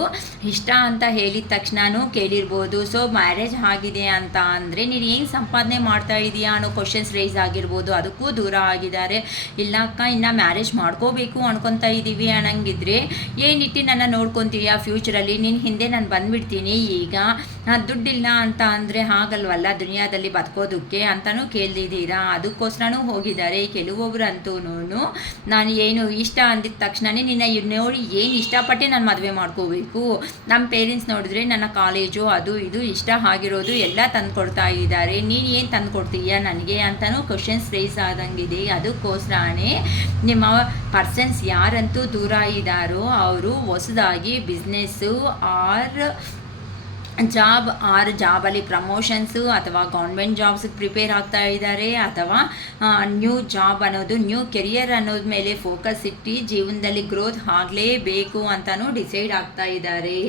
ಇಷ್ಟ ಅಂತ ಹೇಳಿದ ತಕ್ಷಣನೂ ಕೇಳಿರ್ಬೋದು. ಸೊ ಮ್ಯಾರೇಜ್ ಆಗಿದೆ ಅಂತ ಅಂದರೆ ನೀನು ಏನು ಸಂಪಾದನೆ ಮಾಡ್ತಾ ಇದೀಯಾ ಅನ್ನೋ ಕ್ವಶನ್ಸ್ ರೈಸ್ ಆಗಿರ್ಬೋದು, ಅದಕ್ಕೂ ದೂರ ಆಗಿದ್ದಾರೆ. ಇಲ್ಲ ಅಕ್ಕ ಇನ್ನು ಮ್ಯಾರೇಜ್ ಮಾಡ್ಕೋಬೇಕು ಅನ್ಕೊತಾ ಇದ್ದೀವಿ ಅನ್ನಂಗಿದ್ರೆ ಏನಿಟ್ಟು ನನ್ನ ನೋಡ್ಕೊತೀಯಾ ಫ್ಯೂಚರಲ್ಲಿ, ನಿನ್ನ ಹಿಂದೆ ನಾನು ಬಂದುಬಿಡ್ತೀನಿ, ಈಗ ದುಡ್ಡಿಲ್ಲ ಅಂತ ಅಂದರೆ ಆಗಲ್ವಲ್ಲ ದುನಿಯಾದಲ್ಲಿ ಬದುಕೋದಕ್ಕೆ ಅಂತಲೂ ಕೇಳಿದ್ದೀರಾ. ಅದಕ್ಕೋಸ್ಕರನೂ ಹೋಗಿದ್ದಾರೆ. ಕೆಲವೊಬ್ರು ಅಂತೂ ನಾನು ಏನು ಇಷ್ಟ ಅಂದಿದ ತಕ್ಷಣವೇ ನಿನ್ನ ನೋಡಿ ಏನು ಇಷ್ಟಪಟ್ಟೆ ನಾನು ಮದುವೆ ಮಾಡ್ಕೋಬೇಕು, ನಮ್ಮ ಪೇರೆಂಟ್ಸ್ ನೋಡಿದ್ರೆ ನನ್ನ ಕಾಲೇಜು ಅದು ಇದು ಇಷ್ಟ ಆಗಿರೋದು ಎಲ್ಲ ತಂದು ಕೊಡ್ತಾ ಇದ್ದಾರೆ, ನೀನು ಏನು ತಂದು ಕೊಡ್ತೀಯಾ ನನಗೆ ಅಂತಲೂ ಕ್ವಶನ್ಸ್ ರೈಸ್ ಆದಂಗಿದೆ. ಅದಕ್ಕೋಸ್ಕರನೇ ನಿಮ್ಮ ಪರ್ಸನ್ಸ್ ಯಾರಂತೂ ದೂರ ಇದ್ದಾರೋ ಅವರು ಹೊಸದಾಗಿ ಬಿಸ್ನೆಸ್ಸು ಜಾಬಲ್ಲಿ ಪ್ರಮೋಷನ್ಸು ಅಥವಾ ಗೌರ್ಮೆಂಟ್ ಜಾಬ್ಸ್ಗೆ ಪ್ರಿಪೇರ್ ಆಗ್ತಾ ಇದ್ದಾರೆ, ಅಥವಾ ನ್ಯೂ ಜಾಬ್ ಅನ್ನೋದು ನ್ಯೂ ಕೆರಿಯರ್ ಅನ್ನೋದ ಮೇಲೆ ಫೋಕಸ್ ಇಟ್ಟು ಜೀವನದಲ್ಲಿ ಗ್ರೋತ್ ಆಗಲೇಬೇಕು ಅಂತಲೂ ಡಿಸೈಡ್ ಆಗ್ತಾ ಇದ್ದಾರೆ.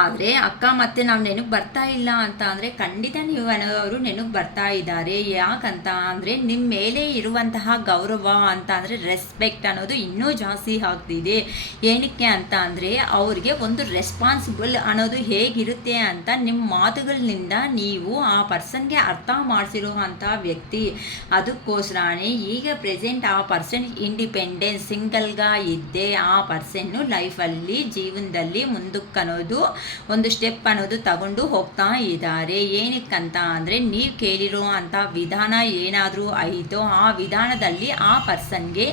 ಆದರೆ ಅಕ್ಕ ಮತ್ತೆ ನಾವು ನೆನಪು ಬರ್ತಾ ಇಲ್ಲ ಅಂತ ಅಂದರೆ ಖಂಡಿತ ನೀವು ಅವರು ನೆನಪು ಬರ್ತಾ ಇದ್ದಾರೆ. ಯಾಕಂತ ಅಂದರೆ ನಿಮ್ಮ ಮೇಲೆ ಇರುವಂತಹ ಗೌರವ ಅಂತ ಅಂದರೆ ರೆಸ್ಪೆಕ್ಟ್ ಅನ್ನೋದು ಇನ್ನೂ ಜಾಸ್ತಿ ಆಗ್ತಿದೆ. ಏನಕ್ಕೆ ಅಂತ ಅಂದರೆ ಅವ್ರಿಗೆ ಒಂದು ರೆಸ್ಪಾನ್ಸಿಬಲ್ ಅನ್ನೋದು ಹೇಗಿರುತ್ತೆ ಅಂತ ನಿಮ್ಮ ಮಾತುಗಳಿಂದ ನೀವು ಆ ಪರ್ಸನ್ಗೆ ಅರ್ಥ ಮಾಡಿಸಿರುವಂಥ ವ್ಯಕ್ತಿ. ಅದಕ್ಕೋಸ್ಕರನೇ ಈಗ ಪ್ರೆಸೆಂಟ್ ಆ ಪರ್ಸನ್ ಇಂಡಿಪೆಂಡೆನ್ಸ್ ಸಿಂಗಲ್గా ಇದ್ದೆ ಆ ಪರ್ಸನ್ನು ಲೈಫಲ್ಲಿ ಜೀವನದಲ್ಲಿ ಮುಂದಕ್ಕೆ ಅನ್ನೋದು ಒಂದು ಸ್ಟೆಪ್ ಅನ್ನೋದು ತಗೊಂಡು ಹೋಗ್ತಾ ಇದ್ದಾರೆ. ಏನಕ್ಕಂತ ಅಂದರೆ ನೀವು ಕೇಳಿರೋ ಅಂಥ ವಿಧಾನ ಏನಾದರೂ ಆಯಿತೋ ಆ ವಿಧಾನದಲ್ಲಿ ಆ ಪರ್ಸನ್ಗೆ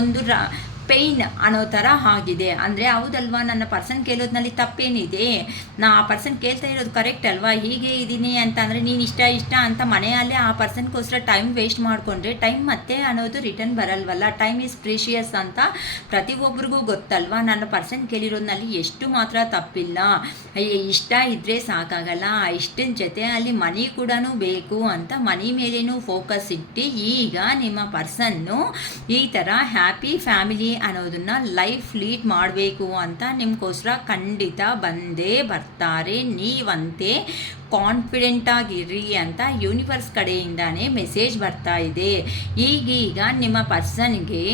ಒಂದು ಪೇಯ್ನ್ ಅನ್ನೋ ಥರ ಆಗಿದೆ. ಅಂದರೆ ಹೌದಲ್ವಾ, ನನ್ನ ಪರ್ಸನ್ ಕೇಳೋದ್ರಲ್ಲಿ ತಪ್ಪೇನಿದೆ, ನಾ ಆ ಪರ್ಸನ್ ಕೇಳ್ತಾ ಇರೋದು ಕರೆಕ್ಟ್ ಅಲ್ವಾ, ಹೀಗೆ ಇದ್ದೀನಿ ಅಂತ ಅಂದರೆ ನೀನು ಇಷ್ಟ ಅಂತ ಮನೆಯಲ್ಲೇ ಆ ಪರ್ಸನ್ಗೋಸ್ಕರ ಟೈಮ್ ವೇಸ್ಟ್ ಮಾಡಿಕೊಂಡ್ರೆ ಟೈಮ್ ಮತ್ತೆ ಅನ್ನೋದು ರಿಟರ್ನ್ ಬರಲ್ವಲ್ಲ. ಟೈಮ್ ಈಸ್ ಪ್ರೀಶಿಯಸ್ ಅಂತ ಪ್ರತಿಯೊಬ್ಬರಿಗೂ ಗೊತ್ತಲ್ವಾ. ನನ್ನ ಪರ್ಸನ್ ಕೇಳಿರೋದ್ರಲ್ಲಿ ಎಷ್ಟು ಮಾತ್ರ ತಪ್ಪಿಲ್ಲ. ಇಷ್ಟ ಇದ್ದರೆ ಸಾಕಾಗಲ್ಲ, ಇಷ್ಟನ ಜೊತೆ ಅಲ್ಲಿ ಮನಿ ಕೂಡ ಬೇಕು ಅಂತ ಮನಿ ಮೇಲೇನೂ ಫೋಕಸ್ ಇಟ್ಟು ಈಗ ನಿಮ್ಮ ಪರ್ಸನ್ನು ಈ ಥರ ಹ್ಯಾಪಿ ಫ್ಯಾಮಿಲಿ ಅನ್ನೋದನ್ನು ಲೈಫ್ ಲೀಡ್ ಮಾಡಬೇಕು ಅಂತ ನಿಮಗೋಸ್ಕರ ಖಂಡಿತ ಬಂದೇ ಬರ್ತಾರೆ. ನೀವಂತೆ ಕಾನ್ಫಿಡೆಂಟಾಗಿರ್ರಿ ಅಂತ ಯೂನಿವರ್ಸ್ ಕಡೆಯಿಂದಾನೇ ಮೆಸೇಜ್ ಬರ್ತಾ ಇದೆ. ಈಗೀಗ ನಿಮ್ಮ ಪರ್ಸನ್ಗೆ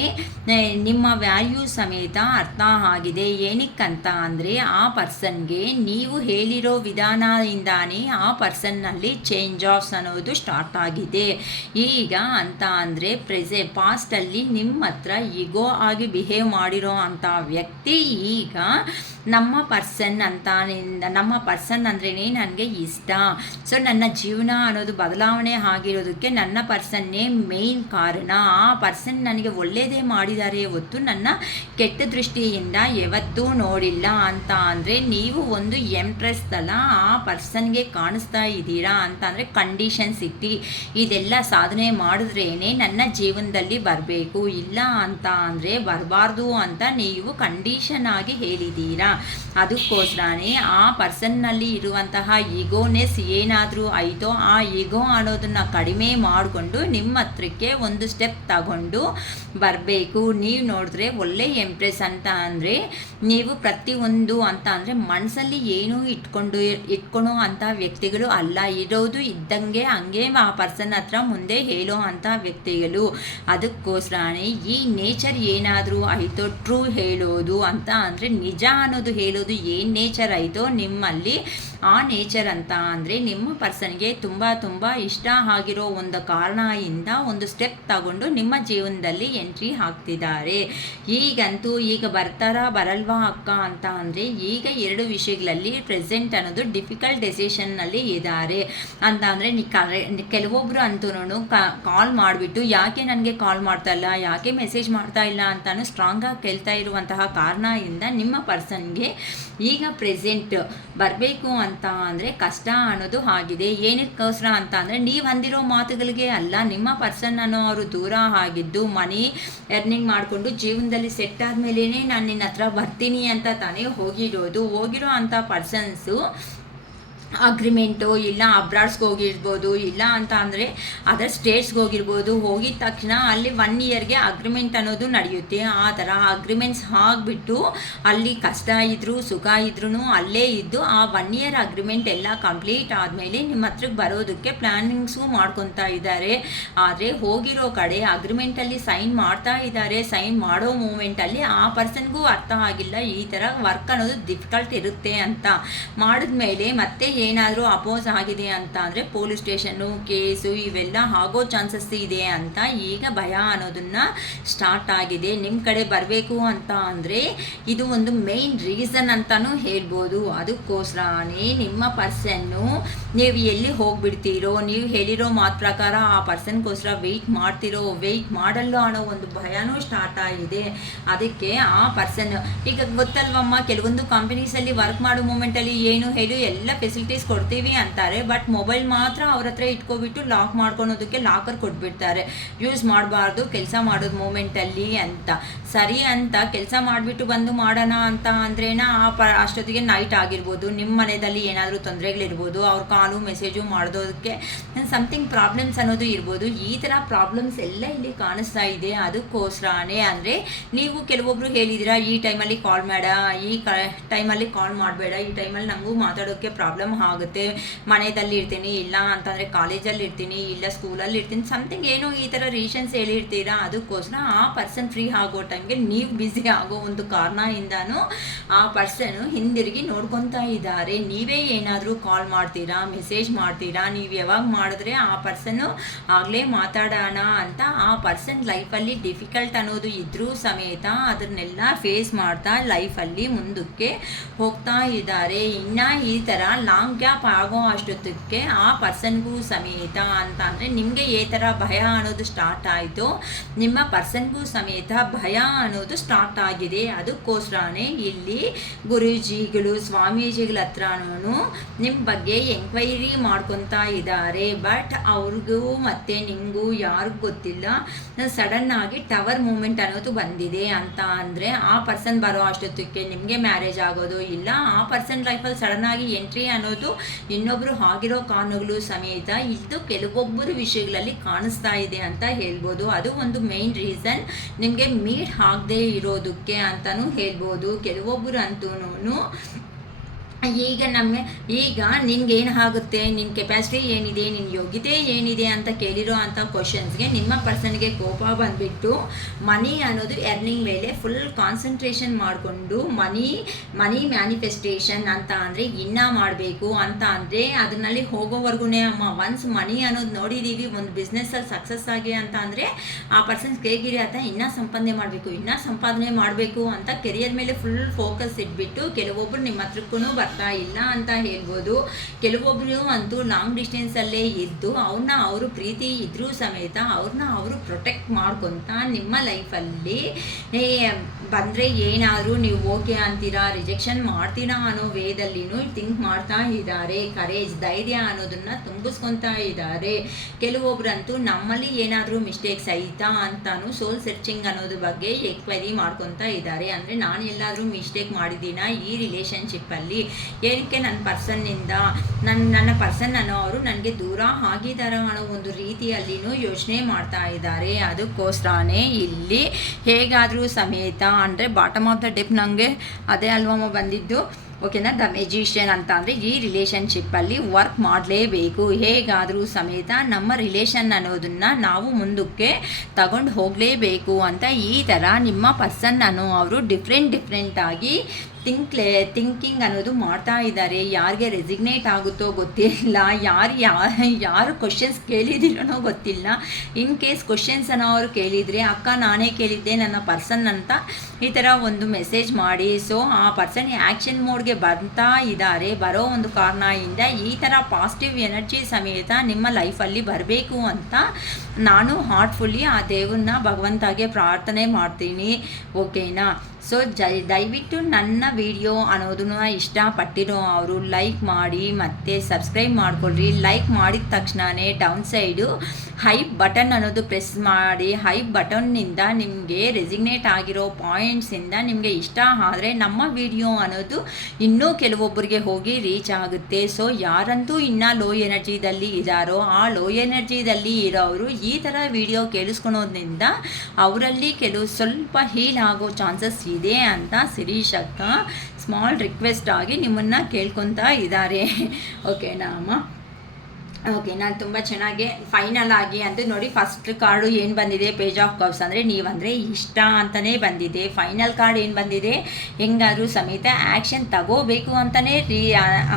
ನಿಮ್ಮ ವ್ಯಾಲ್ಯೂ ಸಮೇತ ಅರ್ಥ ಆಗಿದೆ. ಏನಕ್ಕಂತ ಅಂದರೆ ಆ ಪರ್ಸನ್ಗೆ ನೀವು ಹೇಳಿರೋ ವಿಧಾನದಿಂದಾನೇ ಆ ಪರ್ಸನ್ನಲ್ಲಿ ಚೇಂಜ್ ಆಫ್ಸ್ ಅನ್ನೋದು ಸ್ಟಾರ್ಟ್ ಆಗಿದೆ. ಈಗ ಅಂತ ಅಂದರೆ ಪಾಸ್ಟಲ್ಲಿ ನಿಮ್ಮ ಹತ್ರ ಈಗೋ ಆಗಿ ಬಿಹೇವ್ ಮಾಡಿರೋ ಅಂಥ ವ್ಯಕ್ತಿ ಈಗ ನಮ್ಮ ಪರ್ಸನ್ ನಮ್ಮ ಪರ್ಸನ್ ಅಂದ್ರೇ ನನಗೆ ಇಷ್ಟ, ಸೊ ನನ್ನ ಜೀವನ ಅನ್ನೋದು ಬದಲಾವಣೆ ಆಗಿರೋದಕ್ಕೆ ನನ್ನ ಪರ್ಸನ್ನೇ ಮೇನ್ ಕಾರಣ. ಆ ಪರ್ಸನ್ ನನಗೆ ಒಳ್ಳೆಯದೇ ಮಾಡಿದ್ದಾರೆ, ಹೊತ್ತು ನನ್ನ ಕೆಟ್ಟ ದೃಷ್ಟಿಯಿಂದ ಯಾವತ್ತೂ ನೋಡಿಲ್ಲ ಅಂತ ಅಂದರೆ ನೀವು ಒಂದು ಎಂಪ್ರೆಸ್ ಅಲ್ಲ ಆ ಪರ್ಸನ್ಗೆ ಕಾಣಿಸ್ತಾ ಇದ್ದೀರಾ ಅಂತ ಅಂದರೆ ಕಂಡೀಷನ್ಸ್ ಇಟ್ಟು ಇದೆಲ್ಲ ಸಾಧನೆ ಮಾಡಿದ್ರೇ ನನ್ನ ಜೀವನದಲ್ಲಿ ಬರಬೇಕು, ಇಲ್ಲ ಅಂತ ಅಂದರೆ ಬರಬಾರ್ದು ಅಂತ ನೀವು ಕಂಡೀಷನ್ ಆಗಿ ಹೇಳಿದ್ದೀರಾ. ಅದಕ್ಕೋಸ್ಕರನೇ ಆ ಪರ್ಸನ್ನಲ್ಲಿ ಇರುವಂತಹ ಈಗೋನೆಸ್ ಏನಾದರೂ ಆಯಿತೋ ಆ ಈಗೋ ಅನ್ನೋದನ್ನು ಕಡಿಮೆ ಮಾಡಿಕೊಂಡು ನಿಮ್ಮ ಹತ್ರಕ್ಕೆ ಒಂದು ಸ್ಟೆಪ್ ತಗೊಂಡು ಬರಬೇಕು. ನೀವು ನೋಡಿದ್ರೆ ಒಳ್ಳೆ ಎಂಪ್ರೆಸ್ ಅಂತ ಅಂದರೆ ನೀವು ಪ್ರತಿಯೊಂದು ಅಂತ ಅಂದರೆ ಮನಸ್ಸಲ್ಲಿ ಏನೂ ಇಟ್ಕೊಳೋ ಅಂಥ ವ್ಯಕ್ತಿಗಳು ಅಲ್ಲ, ಇರೋದು ಇದ್ದಂಗೆ ಹಂಗೆ ಆ ಪರ್ಸನ್ ಹತ್ರ ಮುಂದೆ ಹೇಳೋ ಅಂಥ ವ್ಯಕ್ತಿಗಳು. ಅದಕ್ಕೋಸ್ಕರನೇ ಈ ನೇಚರ್ ಏನಾದರೂ ಆಯಿತೋ ಟ್ರೂ ಹೇಳೋದು ಅಂತ ಅಂದರೆ ನಿಜ ಅನ್ನೋದು ಹೇಳೋದು ಏನು ನೇಚರ್ ಆಯಿತೋ ನಿಮ್ಮಲ್ಲಿ ಆ ನೇಚರ್ ಅಂತ ಅಂದರೆ ನಿಮ್ಮ ಪರ್ಸನ್ಗೆ ತುಂಬ ಇಷ್ಟ ಆಗಿರೋ ಒಂದು ಕಾರಣದಿಂದ ಒಂದು ಸ್ಟೆಪ್ ತಗೊಂಡು ನಿಮ್ಮ ಜೀವನದಲ್ಲಿ ಎಂಟ್ರಿ ಹಾಕ್ತಿದ್ದಾರೆ. ಈಗಂತೂ ಈಗ ಬರಲ್ವಾ ಅಕ್ಕ ಅಂತ ಅಂದರೆ ಈಗ 2 ವಿಷಯಗಳಲ್ಲಿ ಪ್ರೆಸೆಂಟ್ ಅನ್ನೋದು ಡಿಫಿಕಲ್ಟ್ ಡೆಸಿಷನ್ನಲ್ಲಿ ಇದ್ದಾರೆ ಅಂತ ಅಂದರೆ ಕೆಲವೊಬ್ಬರು ಅಂತೂ ಕಾಲ್ ಮಾಡಿಬಿಟ್ಟು ಯಾಕೆ ನನಗೆ ಕಾಲ್ ಮಾಡ್ತಾ ಇಲ್ಲ, ಯಾಕೆ ಮೆಸೇಜ್ ಮಾಡ್ತಾ ಇಲ್ಲ ಅಂತಾನು ಸ್ಟ್ರಾಂಗಾಗಿ ಕೇಳ್ತಾ ಇರುವಂತಹ ಕಾರಣದಿಂದ ನಿಮ್ಮ ಪರ್ಸನ್ಗೆ ಈಗ ಪ್ರೆಸೆಂಟ್ ಬರಬೇಕು ಅಂತ ಅಂದರೆ ಕಷ್ಟ ಅನ್ನೋದು ಆಗಿದೆ. ಏನಕ್ಕೋಸ್ಕರ ಅಂತ ಅಂದರೆ ನೀವು ಅಂದಿರೋ ಮಾತುಗಳಿಗೆ ಅಲ್ಲ, ನಿಮ್ಮ ಪರ್ಸನ್ ಅನ್ನೋ ಅವರು ದೂರ ಆಗಿದ್ದು ಮನಿ ಎರ್ನಿಂಗ್ ಮಾಡಿಕೊಂಡು ಜೀವನದಲ್ಲಿ ಸೆಟ್ ಆದಮೇಲೆ ನಾನು ನಿನ್ನ ಹತ್ರ ಬರ್ತೀನಿ ಅಂತ ತಾನೇ ಹೋಗಿರೋ ಅಂಥ ಪರ್ಸನ್ಸು ಅಗ್ರಿಮೆಂಟು ಇಲ್ಲ ಅಬ್ರಾಡ್ಸ್ಗೆ ಹೋಗಿರ್ಬೋದು, ಇಲ್ಲ ಅಂತ ಅಂದರೆ ಅದರ್ ಸ್ಟೇಟ್ಸ್ಗೆ ಹೋಗಿರ್ಬೋದು. ಹೋಗಿದ ತಕ್ಷಣ ಅಲ್ಲಿ 1 ಇಯರ್ಗೆ ಅಗ್ರಿಮೆಂಟ್ ಅನ್ನೋದು ನಡೆಯುತ್ತೆ. ಆ ಥರ ಅಗ್ರಿಮೆಂಟ್ಸ್ ಆಗಿಬಿಟ್ಟು ಅಲ್ಲಿ ಕಷ್ಟ ಇದ್ದರೂ ಸುಖ ಇದ್ರೂ ಅಲ್ಲೇ ಇದ್ದು ಆ 1 ಇಯರ್ ಅಗ್ರಿಮೆಂಟ್ ಎಲ್ಲ ಕಂಪ್ಲೀಟ್ ಆದಮೇಲೆ ನಿಮ್ಮ ಹತ್ರಕ್ಕೆ ಬರೋದಕ್ಕೆ ಪ್ಲ್ಯಾನಿಂಗ್ಸು ಮಾಡ್ಕೊತಾ ಇದ್ದಾರೆ. ಆದರೆ ಹೋಗಿರೋ ಕಡೆ ಅಗ್ರಿಮೆಂಟಲ್ಲಿ ಸೈನ್ ಮಾಡ್ತಾ ಇದ್ದಾರೆ. ಸೈನ್ ಮಾಡೋ ಮೂಮೆಂಟಲ್ಲಿ ಆ ಪರ್ಸನ್ಗೂ ಅರ್ಥ ಆಗಿಲ್ಲ ಈ ಥರ ವರ್ಕ್ ಅನ್ನೋದು ಡಿಫಿಕಲ್ಟ್ ಇರುತ್ತೆ ಅಂತ. ಮಾಡಿದ್ಮೇಲೆ ಮತ್ತೆ ಏನಾದರೂ ಅಪೋಸ್ ಆಗಿದೆ ಅಂತ ಅಂದರೆ ಪೊಲೀಸ್ ಸ್ಟೇಷನ್ನು ಕೇಸು ಇವೆಲ್ಲ ಆಗೋ ಚಾನ್ಸಸ್ ಇದೆ ಅಂತ ಈಗ ಭಯ ಅನ್ನೋದನ್ನು ಸ್ಟಾರ್ಟ್ ಆಗಿದೆ. ನಿಮ್ಮ ಕಡೆ ಬರಬೇಕು ಅಂತ ಅಂದರೆ ಇದು ಒಂದು ಮೇನ್ ರೀಸನ್ ಅಂತಲೂ ಹೇಳ್ಬೋದು. ಅದಕ್ಕೋಸ್ಕರನೇ ನಿಮ್ಮ ಪರ್ಸನ್ನು ನೀವು ಎಲ್ಲಿ ಹೋಗಿಬಿಡ್ತೀರೋ, ನೀವು ಹೇಳಿರೋ ಮಾತು ಪ್ರಕಾರ ಆ ಪರ್ಸನ್ಗೋಸ್ಕರ ವೆಯ್ಟ್ ಮಾಡಲ್ಲೋ ಅನ್ನೋ ಒಂದು ಭಯನೂ ಸ್ಟಾರ್ಟ್ ಆಗಿದೆ. ಅದಕ್ಕೆ ಆ ಪರ್ಸನ್ ಈಗ ಗೊತ್ತಲ್ವಮ್ಮ, ಕೆಲವೊಂದು ಕಂಪನೀಸಲ್ಲಿ ವರ್ಕ್ ಮಾಡೋ ಮೂಮೆಂಟಲ್ಲಿ ಏನು ಹೇಳು ಎಲ್ಲ ಫೆಸಿಲಿಟೀಸ್ ಕೊಡ್ತೀವಿ ಅಂತಾರೆ, ಬಟ್ ಮೊಬೈಲ್ ಮಾತ್ರ ಅವ್ರ ಹತ್ರ ಇಟ್ಕೊಬಿಟ್ಟು ಲಾಕ್ ಮಾಡ್ಕೊಳೋದಕ್ಕೆ ಲಾಕರ್ ಕೊಟ್ಬಿಡ್ತಾರೆ. ಯೂಸ್ ಮಾಡಬಾರ್ದು ಕೆಲಸ ಮಾಡೋದು ಮೂಮೆಂಟಲ್ಲಿ ಅಂತ. ಸರಿ ಅಂತ ಕೆಲಸ ಮಾಡಿಬಿಟ್ಟು ಬಂದು ಮಾಡೋಣ ಅಂತ ಅಂದ್ರೇನ ಅಷ್ಟೊತ್ತಿಗೆ ನೈಟ್ ಆಗಿರ್ಬೋದು, ನಿಮ್ಮ ಮನೆಯಲ್ಲಿ ಏನಾದರೂ ತೊಂದರೆಗಳಿರ್ಬೋದು, ಅವ್ರ ಕಾಲು ಮೆಸೇಜು ಮಾಡೋದಕ್ಕೆ ಸಮಥಿಂಗ್ ಪ್ರಾಬ್ಲಮ್ಸ್ ಅನ್ನೋದು ಇರ್ಬೋದು. ಈ ಥರ ಪ್ರಾಬ್ಲಮ್ಸ್ ಎಲ್ಲ ಇಲ್ಲಿ ಕಾಣಿಸ್ತಾ ಇದೆ. ಅದಕ್ಕೋಸ್ಕರನೇ ಅಂದರೆ ನೀವು ಕೆಲವೊಬ್ಬರು ಹೇಳಿದ್ದೀರಾ ಈ ಟೈಮಲ್ಲಿ ಕಾಲ್ ಮಾಡ, ಈ ಟೈಮಲ್ಲಿ ಕಾಲ್ ಮಾಡಬೇಡ, ಈ ಟೈಮಲ್ಲಿ ನನಗೂ ಮಾತಾಡೋಕ್ಕೆ ಪ್ರಾಬ್ಲಮ್ ಆಗುತ್ತೆ, ಮನೆಯಲ್ಲಿ ಇರ್ತೀನಿ, ಇಲ್ಲ ಅಂತಂದರೆ ಕಾಲೇಜಲ್ಲಿ ಇರ್ತೀನಿ, ಇಲ್ಲ ಸ್ಕೂಲಲ್ಲಿ ಇರ್ತೀನಿ, ಸಮಥಿಂಗ್ ಏನೋ ಈ ಥರ ರೀಸನ್ಸ್ ಹೇಳಿರ್ತೀರಾ. ಅದಕ್ಕೋಸ್ಕರ ಆ ಪರ್ಸನ್ ಫ್ರೀ ಆಗೋ ಟೈಮ್ಗೆ ನೀವು ಬ್ಯುಸಿ ಆಗೋ ಒಂದು ಕಾರಣದಿಂದನೂ ಆ ಪರ್ಸನ್ನು ಹಿಂದಿರುಗಿ ನೋಡ್ಕೊತಾ ಇದ್ದಾರೆ. ನೀವೇ ಏನಾದರೂ ಕಾಲ್ ಮಾಡ್ತೀರಾ, ಮೆಸೇಜ್ ಮಾಡ್ತೀರಾ, ನೀವು ಯಾವಾಗ ಮಾಡಿದ್ರೆ ಆ ಪರ್ಸನ್ನು ಆಗಲೇ ಮಾತಾಡೋಣ ಅಂತ ಆ ಪರ್ಸನ್ ಲೈಫಲ್ಲಿ ಡಿಫಿಕಲ್ಟ್ ಅನ್ನೋದು ಇದ್ರೂ ಸಮೇತ ಅದನ್ನೆಲ್ಲ ಫೇಸ್ ಮಾಡ್ತಾ ಲೈಫಲ್ಲಿ ಮುಂದಕ್ಕೆ ಹೋಗ್ತಾ ಇದ್ದಾರೆ. ಇನ್ನು ಈ ಥರ ಲಾಂಗ್ ಲಾಂಗ್ ಗ್ಯಾಪ್ ಆಗೋ ಅಷ್ಟೊತ್ತಕ್ಕೆ ಆ ಪರ್ಸನ್ಗೂ ಸಮೇತ ಅಂತ ಅಂದರೆ ನಿಮಗೆ ಈ ಥರ ಭಯ ಅನ್ನೋದು ಸ್ಟಾರ್ಟ್ ಆಯಿತು, ನಿಮ್ಮ ಪರ್ಸನ್ಗೂ ಸಮೇತ ಭಯ ಅನ್ನೋದು ಸ್ಟಾರ್ಟ್ ಆಗಿದೆ. ಅದಕ್ಕೋಸ್ಕರನೇ ಇಲ್ಲಿ ಗುರೂಜಿಗಳು ಸ್ವಾಮೀಜಿಗಳ ಹತ್ರನೂ ನಿಮ್ಮ ಬಗ್ಗೆ ಎಂಕ್ವೈರಿ ಮಾಡ್ಕೊತಾ ಇದ್ದಾರೆ. ಬಟ್ ಅವ್ರಿಗೂ ಮತ್ತು ನಿಮಗೂ ಯಾರಿಗೂ ಗೊತ್ತಿಲ್ಲ, ಸಡನ್ನಾಗಿ ಟವರ್ ಮೂಮೆಂಟ್ ಅನ್ನೋದು ಬಂದಿದೆ. ಅಂತ ಅಂದರೆ ಆ ಪರ್ಸನ್ ಬರೋ ಅಷ್ಟೊತ್ತಕ್ಕೆ ನಿಮಗೆ ಮ್ಯಾರೇಜ್ ಆಗೋದು ಇಲ್ಲ, ಆ ಪರ್ಸನ್ ಲೈಫಲ್ಲಿ ಸಡನ್ನಾಗಿ ಎಂಟ್ರಿ ಅನ್ನೋದು ಇನ್ನೊಬ್ಬರು ಆಗಿರೋ ಕಾರಣಗಳು ಸಮೇತ ಇದು ಕೆಲವೊಬ್ಬರು ವಿಷಯಗಳಲ್ಲಿ ಕಾಣಿಸ್ತಾ ಇದೆ ಅಂತ ಹೇಳ್ಬೋದು. ಅದು ಒಂದು ಮೇನ್ ರೀಸನ್ ನಿಮಗೆ ಮೀಟ್ ಆಗದೆ ಇರೋದಕ್ಕೆ ಅಂತಲೂ ಹೇಳ್ಬೋದು. ಕೆಲವೊಬ್ಬರು ಅಂತೂ ಈಗ ನಿನ್ಗೇನು ಆಗುತ್ತೆ, ನಿನ್ನ ಕೆಪಾಸಿಟಿ ಏನಿದೆ, ನಿನ್ನ ಯೋಗ್ಯತೆ ಏನಿದೆ ಅಂತ ಕೇಳಿರೋ ಅಂಥ ಕ್ವಶನ್ಸ್ಗೆ ನಿಮ್ಮ ಪರ್ಸನ್ಗೆ ಕೋಪ ಬಂದುಬಿಟ್ಟು ಮನಿ ಅನ್ನೋದು ಎರ್ನಿಂಗ್ ಮೇಲೆ ಫುಲ್ ಕಾನ್ಸಂಟ್ರೇಷನ್ ಮಾಡಿಕೊಂಡು ಮನಿ ಮ್ಯಾನಿಫೆಸ್ಟೇಷನ್ ಅಂತ ಅಂದರೆ ಇನ್ನೂ ಮಾಡಬೇಕು ಅಂತ ಅಂದರೆ ಅದನ್ನಲ್ಲಿ ಹೋಗೋವರೆಗೂ ಅಮ್ಮ ಒನ್ಸ್ ಮನಿ ಅನ್ನೋದು ನೋಡಿದ್ದೀವಿ ಒಂದು ಬಿಸ್ನೆಸ್ಸಲ್ಲಿ ಸಕ್ಸಸ್ ಆಗಿ ಅಂತ ಅಂದರೆ ಆ ಪರ್ಸನ್ಸ್ ಹೇಗಿರಿ ಅಂತ ಇನ್ನೂ ಸಂಪಾದನೆ ಮಾಡಬೇಕು ಅಂತ ಕೆರಿಯರ್ ಮೇಲೆ ಫುಲ್ ಫೋಕಸ್ ಇಟ್ಬಿಟ್ಟು ಕೆಲವೊಬ್ಬರು ನಿಮ್ಮ ಹತ್ರಕ್ಕೂ ಬರ್ತಾ ಇಲ್ಲ ಅಂತ ಹೇಳ್ಬೋದು. ಕೆಲವೊಬ್ಬರು ಅಂತೂ ಲಾಂಗ್ ಡಿಸ್ಟೆನ್ಸಲ್ಲೇ ಇದ್ದು ಅವ್ರನ್ನ ಅವರು ಪ್ರೀತಿ ಇದ್ರೂ ಸಮೇತ ಅವ್ರನ್ನ ಅವರು ಪ್ರೊಟೆಕ್ಟ್ ಮಾಡ್ಕೊತ ನಿಮ್ಮ ಲೈಫಲ್ಲಿ ಬಂದರೆ ಏನಾದರೂ ನೀವು ಓಕೆ ಅಂತೀರಾ, ರಿಜೆಕ್ಷನ್ ಮಾಡ್ತೀರಾ ಅನ್ನೋ ವೇದಲ್ಲಿನೂ ಥಿಂಕ್ ಮಾಡ್ತಾ ಇದ್ದಾರೆ. ಕರೇಜ್, ಧೈರ್ಯ ಅನ್ನೋದನ್ನು ತುಂಬಿಸ್ಕೊತಾ ಇದ್ದಾರೆ. ಕೆಲವೊಬ್ರಂತೂ ನಮ್ಮಲ್ಲಿ ಏನಾದರೂ ಮಿಸ್ಟೇಕ್ಸ್ ಐತಾ ಅಂತಾನು ಸೋಲ್ ಸರ್ಚಿಂಗ್ ಅನ್ನೋದ್ರ ಬಗ್ಗೆ ಎಕ್ವೈರಿ ಮಾಡ್ಕೊತಾ ಇದ್ದಾರೆ. ಅಂದರೆ ನಾನು ಎಲ್ಲಾದರೂ ಮಿಸ್ಟೇಕ್ ಮಾಡಿದ್ದೀನ ಈ ರಿಲೇಷನ್ಶಿಪ್ಪಲ್ಲಿ, ಏನಕ್ಕೆ ನನ್ನ ಪರ್ಸನ್ನಿಂದ ನನ್ನ ಪರ್ಸನ್ ಅನ್ನೋ ಅವರು ನನಗೆ ದೂರ ಆಗಿದ್ದಾರೆ ಅನ್ನೋ ಒಂದು ರೀತಿಯಲ್ಲಿನೂ ಯೋಚನೆ ಮಾಡ್ತಾ ಇದ್ದಾರೆ. ಅದಕ್ಕೋಸ್ಕರನೇ ಇಲ್ಲಿ ಹೇಗಾದರೂ ಸಮೇತ ಅಂದರೆ ಬಾಟಮ್ ಆಫ್ ದ ಡೆಪ್ ನನಗೆ ಅದೇ ಅಲ್ವಮ್ಮ ಬಂದಿದ್ದು, ಓಕೆನಾ. ದ ಮೆಜಿಷಿಯನ್ ಅಂತ ಅಂದರೆ ಈ ರಿಲೇಷನ್ಶಿಪ್ಪಲ್ಲಿ ವರ್ಕ್ ಮಾಡಲೇಬೇಕು, ಹೇಗಾದರೂ ಸಮೇತ ನಮ್ಮ ರಿಲೇಷನ್ ಅನ್ನೋದನ್ನು ನಾವು ಮುಂದಕ್ಕೆ ತಗೊಂಡು ಹೋಗಲೇಬೇಕು ಅಂತ ಈ ಥರ ನಿಮ್ಮ ಪರ್ಸನ್ ಅನ್ನೋ ಅವರು ಡಿಫ್ರೆಂಟಾಗಿ ಥಿಂಕಿಂಗ್ ಅನ್ನೋದು ಮಾಡ್ತಾ ಇದ್ದಾರೆ. ಯಾರಿಗೆ ರೆಸಿಗ್ನೇಟ್ ಆಗುತ್ತೋ ಗೊತ್ತಿಲ್ಲ, ಯಾರು ಕ್ವಶನ್ಸ್ ಕೇಳಿದಿರೋ ಗೊತ್ತಿಲ್ಲ. ಇನ್ ಕೇಸ್ ಕ್ವಶನ್ಸ್ ಅನ್ನೋ ಅವರು ಕೇಳಿದರೆ ಅಕ್ಕ ನಾನೇ ಕೇಳಿದ್ದೆ ನನ್ನ ಪರ್ಸನ್ ಅಂತ ಈ ಥರ ಒಂದು ಮೆಸೇಜ್ ಮಾಡಿ. ಸೊ ಆ ಪರ್ಸನ್ ಆ್ಯಕ್ಷನ್ ಮೋಡ್ಗೆ ಬರ್ತಾ ಇದ್ದಾರೆ. ಬರೋ ಒಂದು ಕಾರಣದಿಂದ ಈ ಥರ ಪಾಸಿಟಿವ್ ಎನರ್ಜಿ ಸಮೇತ ನಿಮ್ಮ ಲೈಫಲ್ಲಿ ಬರಬೇಕು ಅಂತ ನಾನು ಹಾರ್ಟ್ಫುಲ್ಲಿ ಆ ದೇವ್ರನ್ನ ಭಗವಂತಗೆ ಪ್ರಾರ್ಥನೆ ಮಾಡ್ತೀನಿ, ಓಕೆನಾ. ಸೊ ದಯವಿಟ್ಟು ನನ್ನ ವಿಡಿಯೋ ಅನ್ನೋದನ್ನ ಇಷ್ಟಪಟ್ಟಿರೋ ಅವರು ಲೈಕ್ ಮಾಡಿ ಮತ್ತು ಸಬ್ಸ್ಕ್ರೈಬ್ ಮಾಡ್ಕೊಳ್ರಿ. ಲೈಕ್ ಮಾಡಿದ ತಕ್ಷಣವೇ ಡೌನ್ ಸೈಡು ಹೈಪ್ ಬಟನ್ ಅನ್ನೋದು ಪ್ರೆಸ್ ಮಾಡಿ. ಹೈಪ್ ಬಟನ್ನಿಂದ ನಿಮಗೆ ರೆಸಿಗ್ನೇಟ್ ಆಗಿರೋ ಪಾಯಿಂಟ್ಸಿಂದ ನಿಮಗೆ ಇಷ್ಟ ಆದರೆ ನಮ್ಮ ವಿಡಿಯೋ ಅನ್ನೋದು ಇನ್ನೂ ಕೆಲವೊಬ್ಬರಿಗೆ ಹೋಗಿ ರೀಚ್ ಆಗುತ್ತೆ. ಸೊ ಯಾರಂತೂ ಇನ್ನೂ ಲೋ ಎನರ್ಜಿದಲ್ಲಿ ಇದ್ದಾರೋ ಆ ಲೋ ಎನರ್ಜಿದಲ್ಲಿ ಇರೋರು ಈ ಥರ ವಿಡಿಯೋ ಕೇಳಿಸ್ಕೊಳೋದ್ರಿಂದ ಅವರಲ್ಲಿ ಕೆಲವು ಸ್ವಲ್ಪ ಹೀಲ್ ಆಗೋ ಚಾನ್ಸಸ್ ಇದೆ ಅಂತ ಶಿರೀಷ್ ಅಕ್ಕ ಸ್ಮಾಲ್ ರಿಕ್ವೆಸ್ಟ್ ಆಗಿ ನಿಮ್ಮನ್ನು ಕೇಳ್ಕೊತಾ ಇದ್ದಾರೆ, ಓಕೆನಾ ಅಮ್ಮ. ಓಕೆ, ನಾನು ತುಂಬ ಚೆನ್ನಾಗಿ ಫೈನಲ್ ಆಗಿ ಅಂತ ನೋಡಿ ಫಸ್ಟ್ ಕಾರ್ಡು ಏನು ಬಂದಿದೆ, ಪೇಜ್ ಆಫ್ ಕಪ್ಸ್ ಅಂದರೆ ನೀವಂದರೆ ಇಷ್ಟ ಅಂತಲೇ ಬಂದಿದೆ. ಫೈನಲ್ ಕಾರ್ಡ್ ಏನು ಬಂದಿದೆ, ಹೆಂಗಾದರೂ ಸಮೇತ ಆ್ಯಕ್ಷನ್ ತಗೋಬೇಕು ಅಂತಲೇ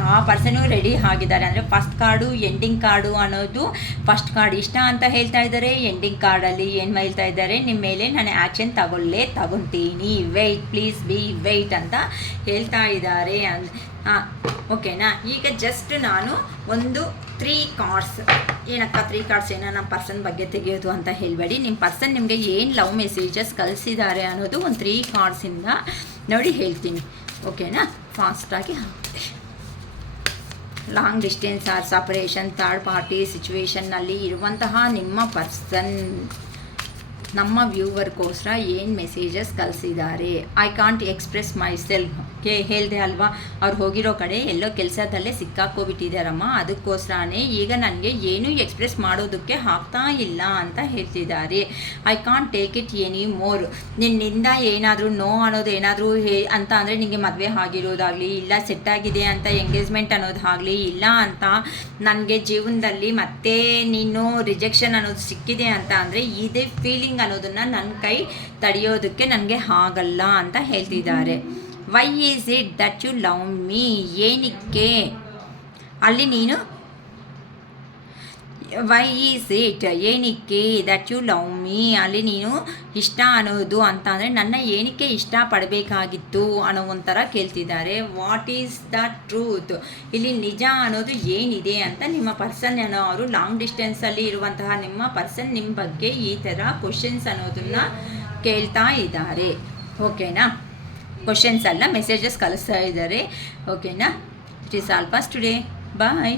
ಆ ಪರ್ಸನು ರೆಡಿ ಆಗಿದ್ದಾರೆ. ಅಂದರೆ ಫಸ್ಟ್ ಕಾರ್ಡು ಎಂಡಿಂಗ್ ಕಾರ್ಡು ಅನ್ನೋದು, ಫಸ್ಟ್ ಕಾರ್ಡ್ ಇಷ್ಟ ಅಂತ ಹೇಳ್ತಾ ಇದ್ದಾರೆ, ಎಂಡಿಂಗ್ ಕಾರ್ಡಲ್ಲಿ ಏನು ಹೇಳ್ತಾ ಇದ್ದಾರೆ, ನಿಮ್ಮ ಮೇಲೆ ನಾನು ಆ್ಯಕ್ಷನ್ ತಗೊತೀನಿ, ವೆಯ್ಟ್ ಪ್ಲೀಸ್ ಬಿ ವೆಯ್ಟ್ ಅಂತ ಹೇಳ್ತಾ ಇದ್ದಾರೆ. ಓಕೆನಾ. ಈಗ ಜಸ್ಟ್ ನಾನು ಒಂದು 3 ಕಾರ್ಡ್ಸ್, ಏನಕ್ಕ 3 ಕಾರ್ಡ್ಸ್ ಏನೋ ನಮ್ಮ ಪರ್ಸನ್ ಬಗ್ಗೆ ತೆಗೆಯೋದು ಅಂತ ಹೇಳಬೇಡಿ. ನಿಮ್ಮ ಪರ್ಸನ್ ನಿಮಗೆ ಏನು ಲವ್ ಮೆಸೇಜಸ್ ಕಳಿಸಿದ್ದಾರೆ ಅನ್ನೋದು ಒಂದು 3 ಕಾರ್ಡ್ಸಿಂದ ನೋಡಿ ಹೇಳ್ತೀನಿ, ಓಕೆನಾ. ಫಾಸ್ಟಾಗಿ long distance or separation, third party ಸಿಚುವೇಷನ್ನಲ್ಲಿ ಇರುವಂತಹ ನಿಮ್ಮ ಪರ್ಸನ್ ನಮ್ಮ ವ್ಯೂವರ್ಗೋಸ್ಕರ ಏನು ಮೆಸೇಜಸ್ ಕಳಿಸಿದ್ದಾರೆ. I can't express myself ಹೇಳಿದೆ ಅಲ್ವಾ, ಅವ್ರು ಹೋಗಿರೋ ಕಡೆ ಎಲ್ಲೋ ಕೆಲಸದಲ್ಲೇ ಸಿಕ್ಕಾಕೋಬಿಟ್ಟಿದ್ದಾರಮ್ಮ, ಅದಕ್ಕೋಸ್ಕರನೇ ಈಗ ನನಗೆ ಏನೂ ಎಕ್ಸ್ಪ್ರೆಸ್ ಮಾಡೋದಕ್ಕೆ ಆಗ್ತಾ ಇಲ್ಲ ಅಂತ ಹೇಳ್ತಿದ್ದಾರೆ. I can't take it any more, ನಿನ್ನಿಂದ ಏನಾದರೂ ನೋ ಅನ್ನೋದು ಏನಾದರೂ ಅಂತ ಅಂದರೆ ನಿಮಗೆ ಮದುವೆ ಆಗಿರೋದಾಗಲಿ, ಇಲ್ಲ ಸೆಟ್ ಆಗಿದೆ ಅಂತ ಎಂಗೇಜ್ಮೆಂಟ್ ಅನ್ನೋದಾಗಲಿ, ಇಲ್ಲ ಅಂತ ನನಗೆ ಜೀವನದಲ್ಲಿ ಮತ್ತೆ ನೀನು ರಿಜೆಕ್ಷನ್ ಅನ್ನೋದು ಸಿಕ್ಕಿದೆ ಅಂತ ಅಂದರೆ ಇದೇ ಫೀಲಿಂಗ್ ಅನ್ನೋದನ್ನು ನನ್ನ ಕೈ ತಡೆಯೋದಕ್ಕೆ ನನಗೆ ಆಗಲ್ಲ ಅಂತ ಹೇಳ್ತಿದ್ದಾರೆ. Why is it that you love me, ಏನಕ್ಕೆ ಅಲ್ಲಿ ನೀನು ವೈ ಈಸ್ ಇಟ್, ಏನಕ್ಕೆ ದಟ್ ಯು ಲವ್ ಮೀ, ಅಲ್ಲಿ ನೀನು ಇಷ್ಟ ಅನ್ನೋದು ಅಂತ ಅಂದರೆ ನನ್ನ ಏನಕ್ಕೆ ಇಷ್ಟಪಡಬೇಕಾಗಿತ್ತು ಅನ್ನೋ ಒಂಥರ ಕೇಳ್ತಿದ್ದಾರೆ. ವಾಟ್ ಈಸ್ ದ ಟ್ರೂತ್, ಇಲ್ಲಿ ನಿಜ ಅನ್ನೋದು ಏನಿದೆ ಅಂತ ನಿಮ್ಮ ಪರ್ಸನ್ ಅನ್ನೋ ಅವರು ಲಾಂಗ್ ಡಿಸ್ಟೆನ್ಸಲ್ಲಿ ಇರುವಂತಹ ನಿಮ್ಮ ಪರ್ಸನ್ ನಿಮ್ಮ ಬಗ್ಗೆ ಈ ಥರ ಕ್ವಶನ್ಸ್ ಅನ್ನೋದನ್ನು ಕೇಳ್ತಾ ಇದ್ದಾರೆ. ಓಕೆನಾ, ಕ್ವಶನ್ಸ್ ಅಲ್ಲ ಮೆಸೇಜಸ್ ಕಳಿಸ್ತಾ ಇದ್ದಾರೆ. ಓಕೆನಾ, it is all for today. Bye.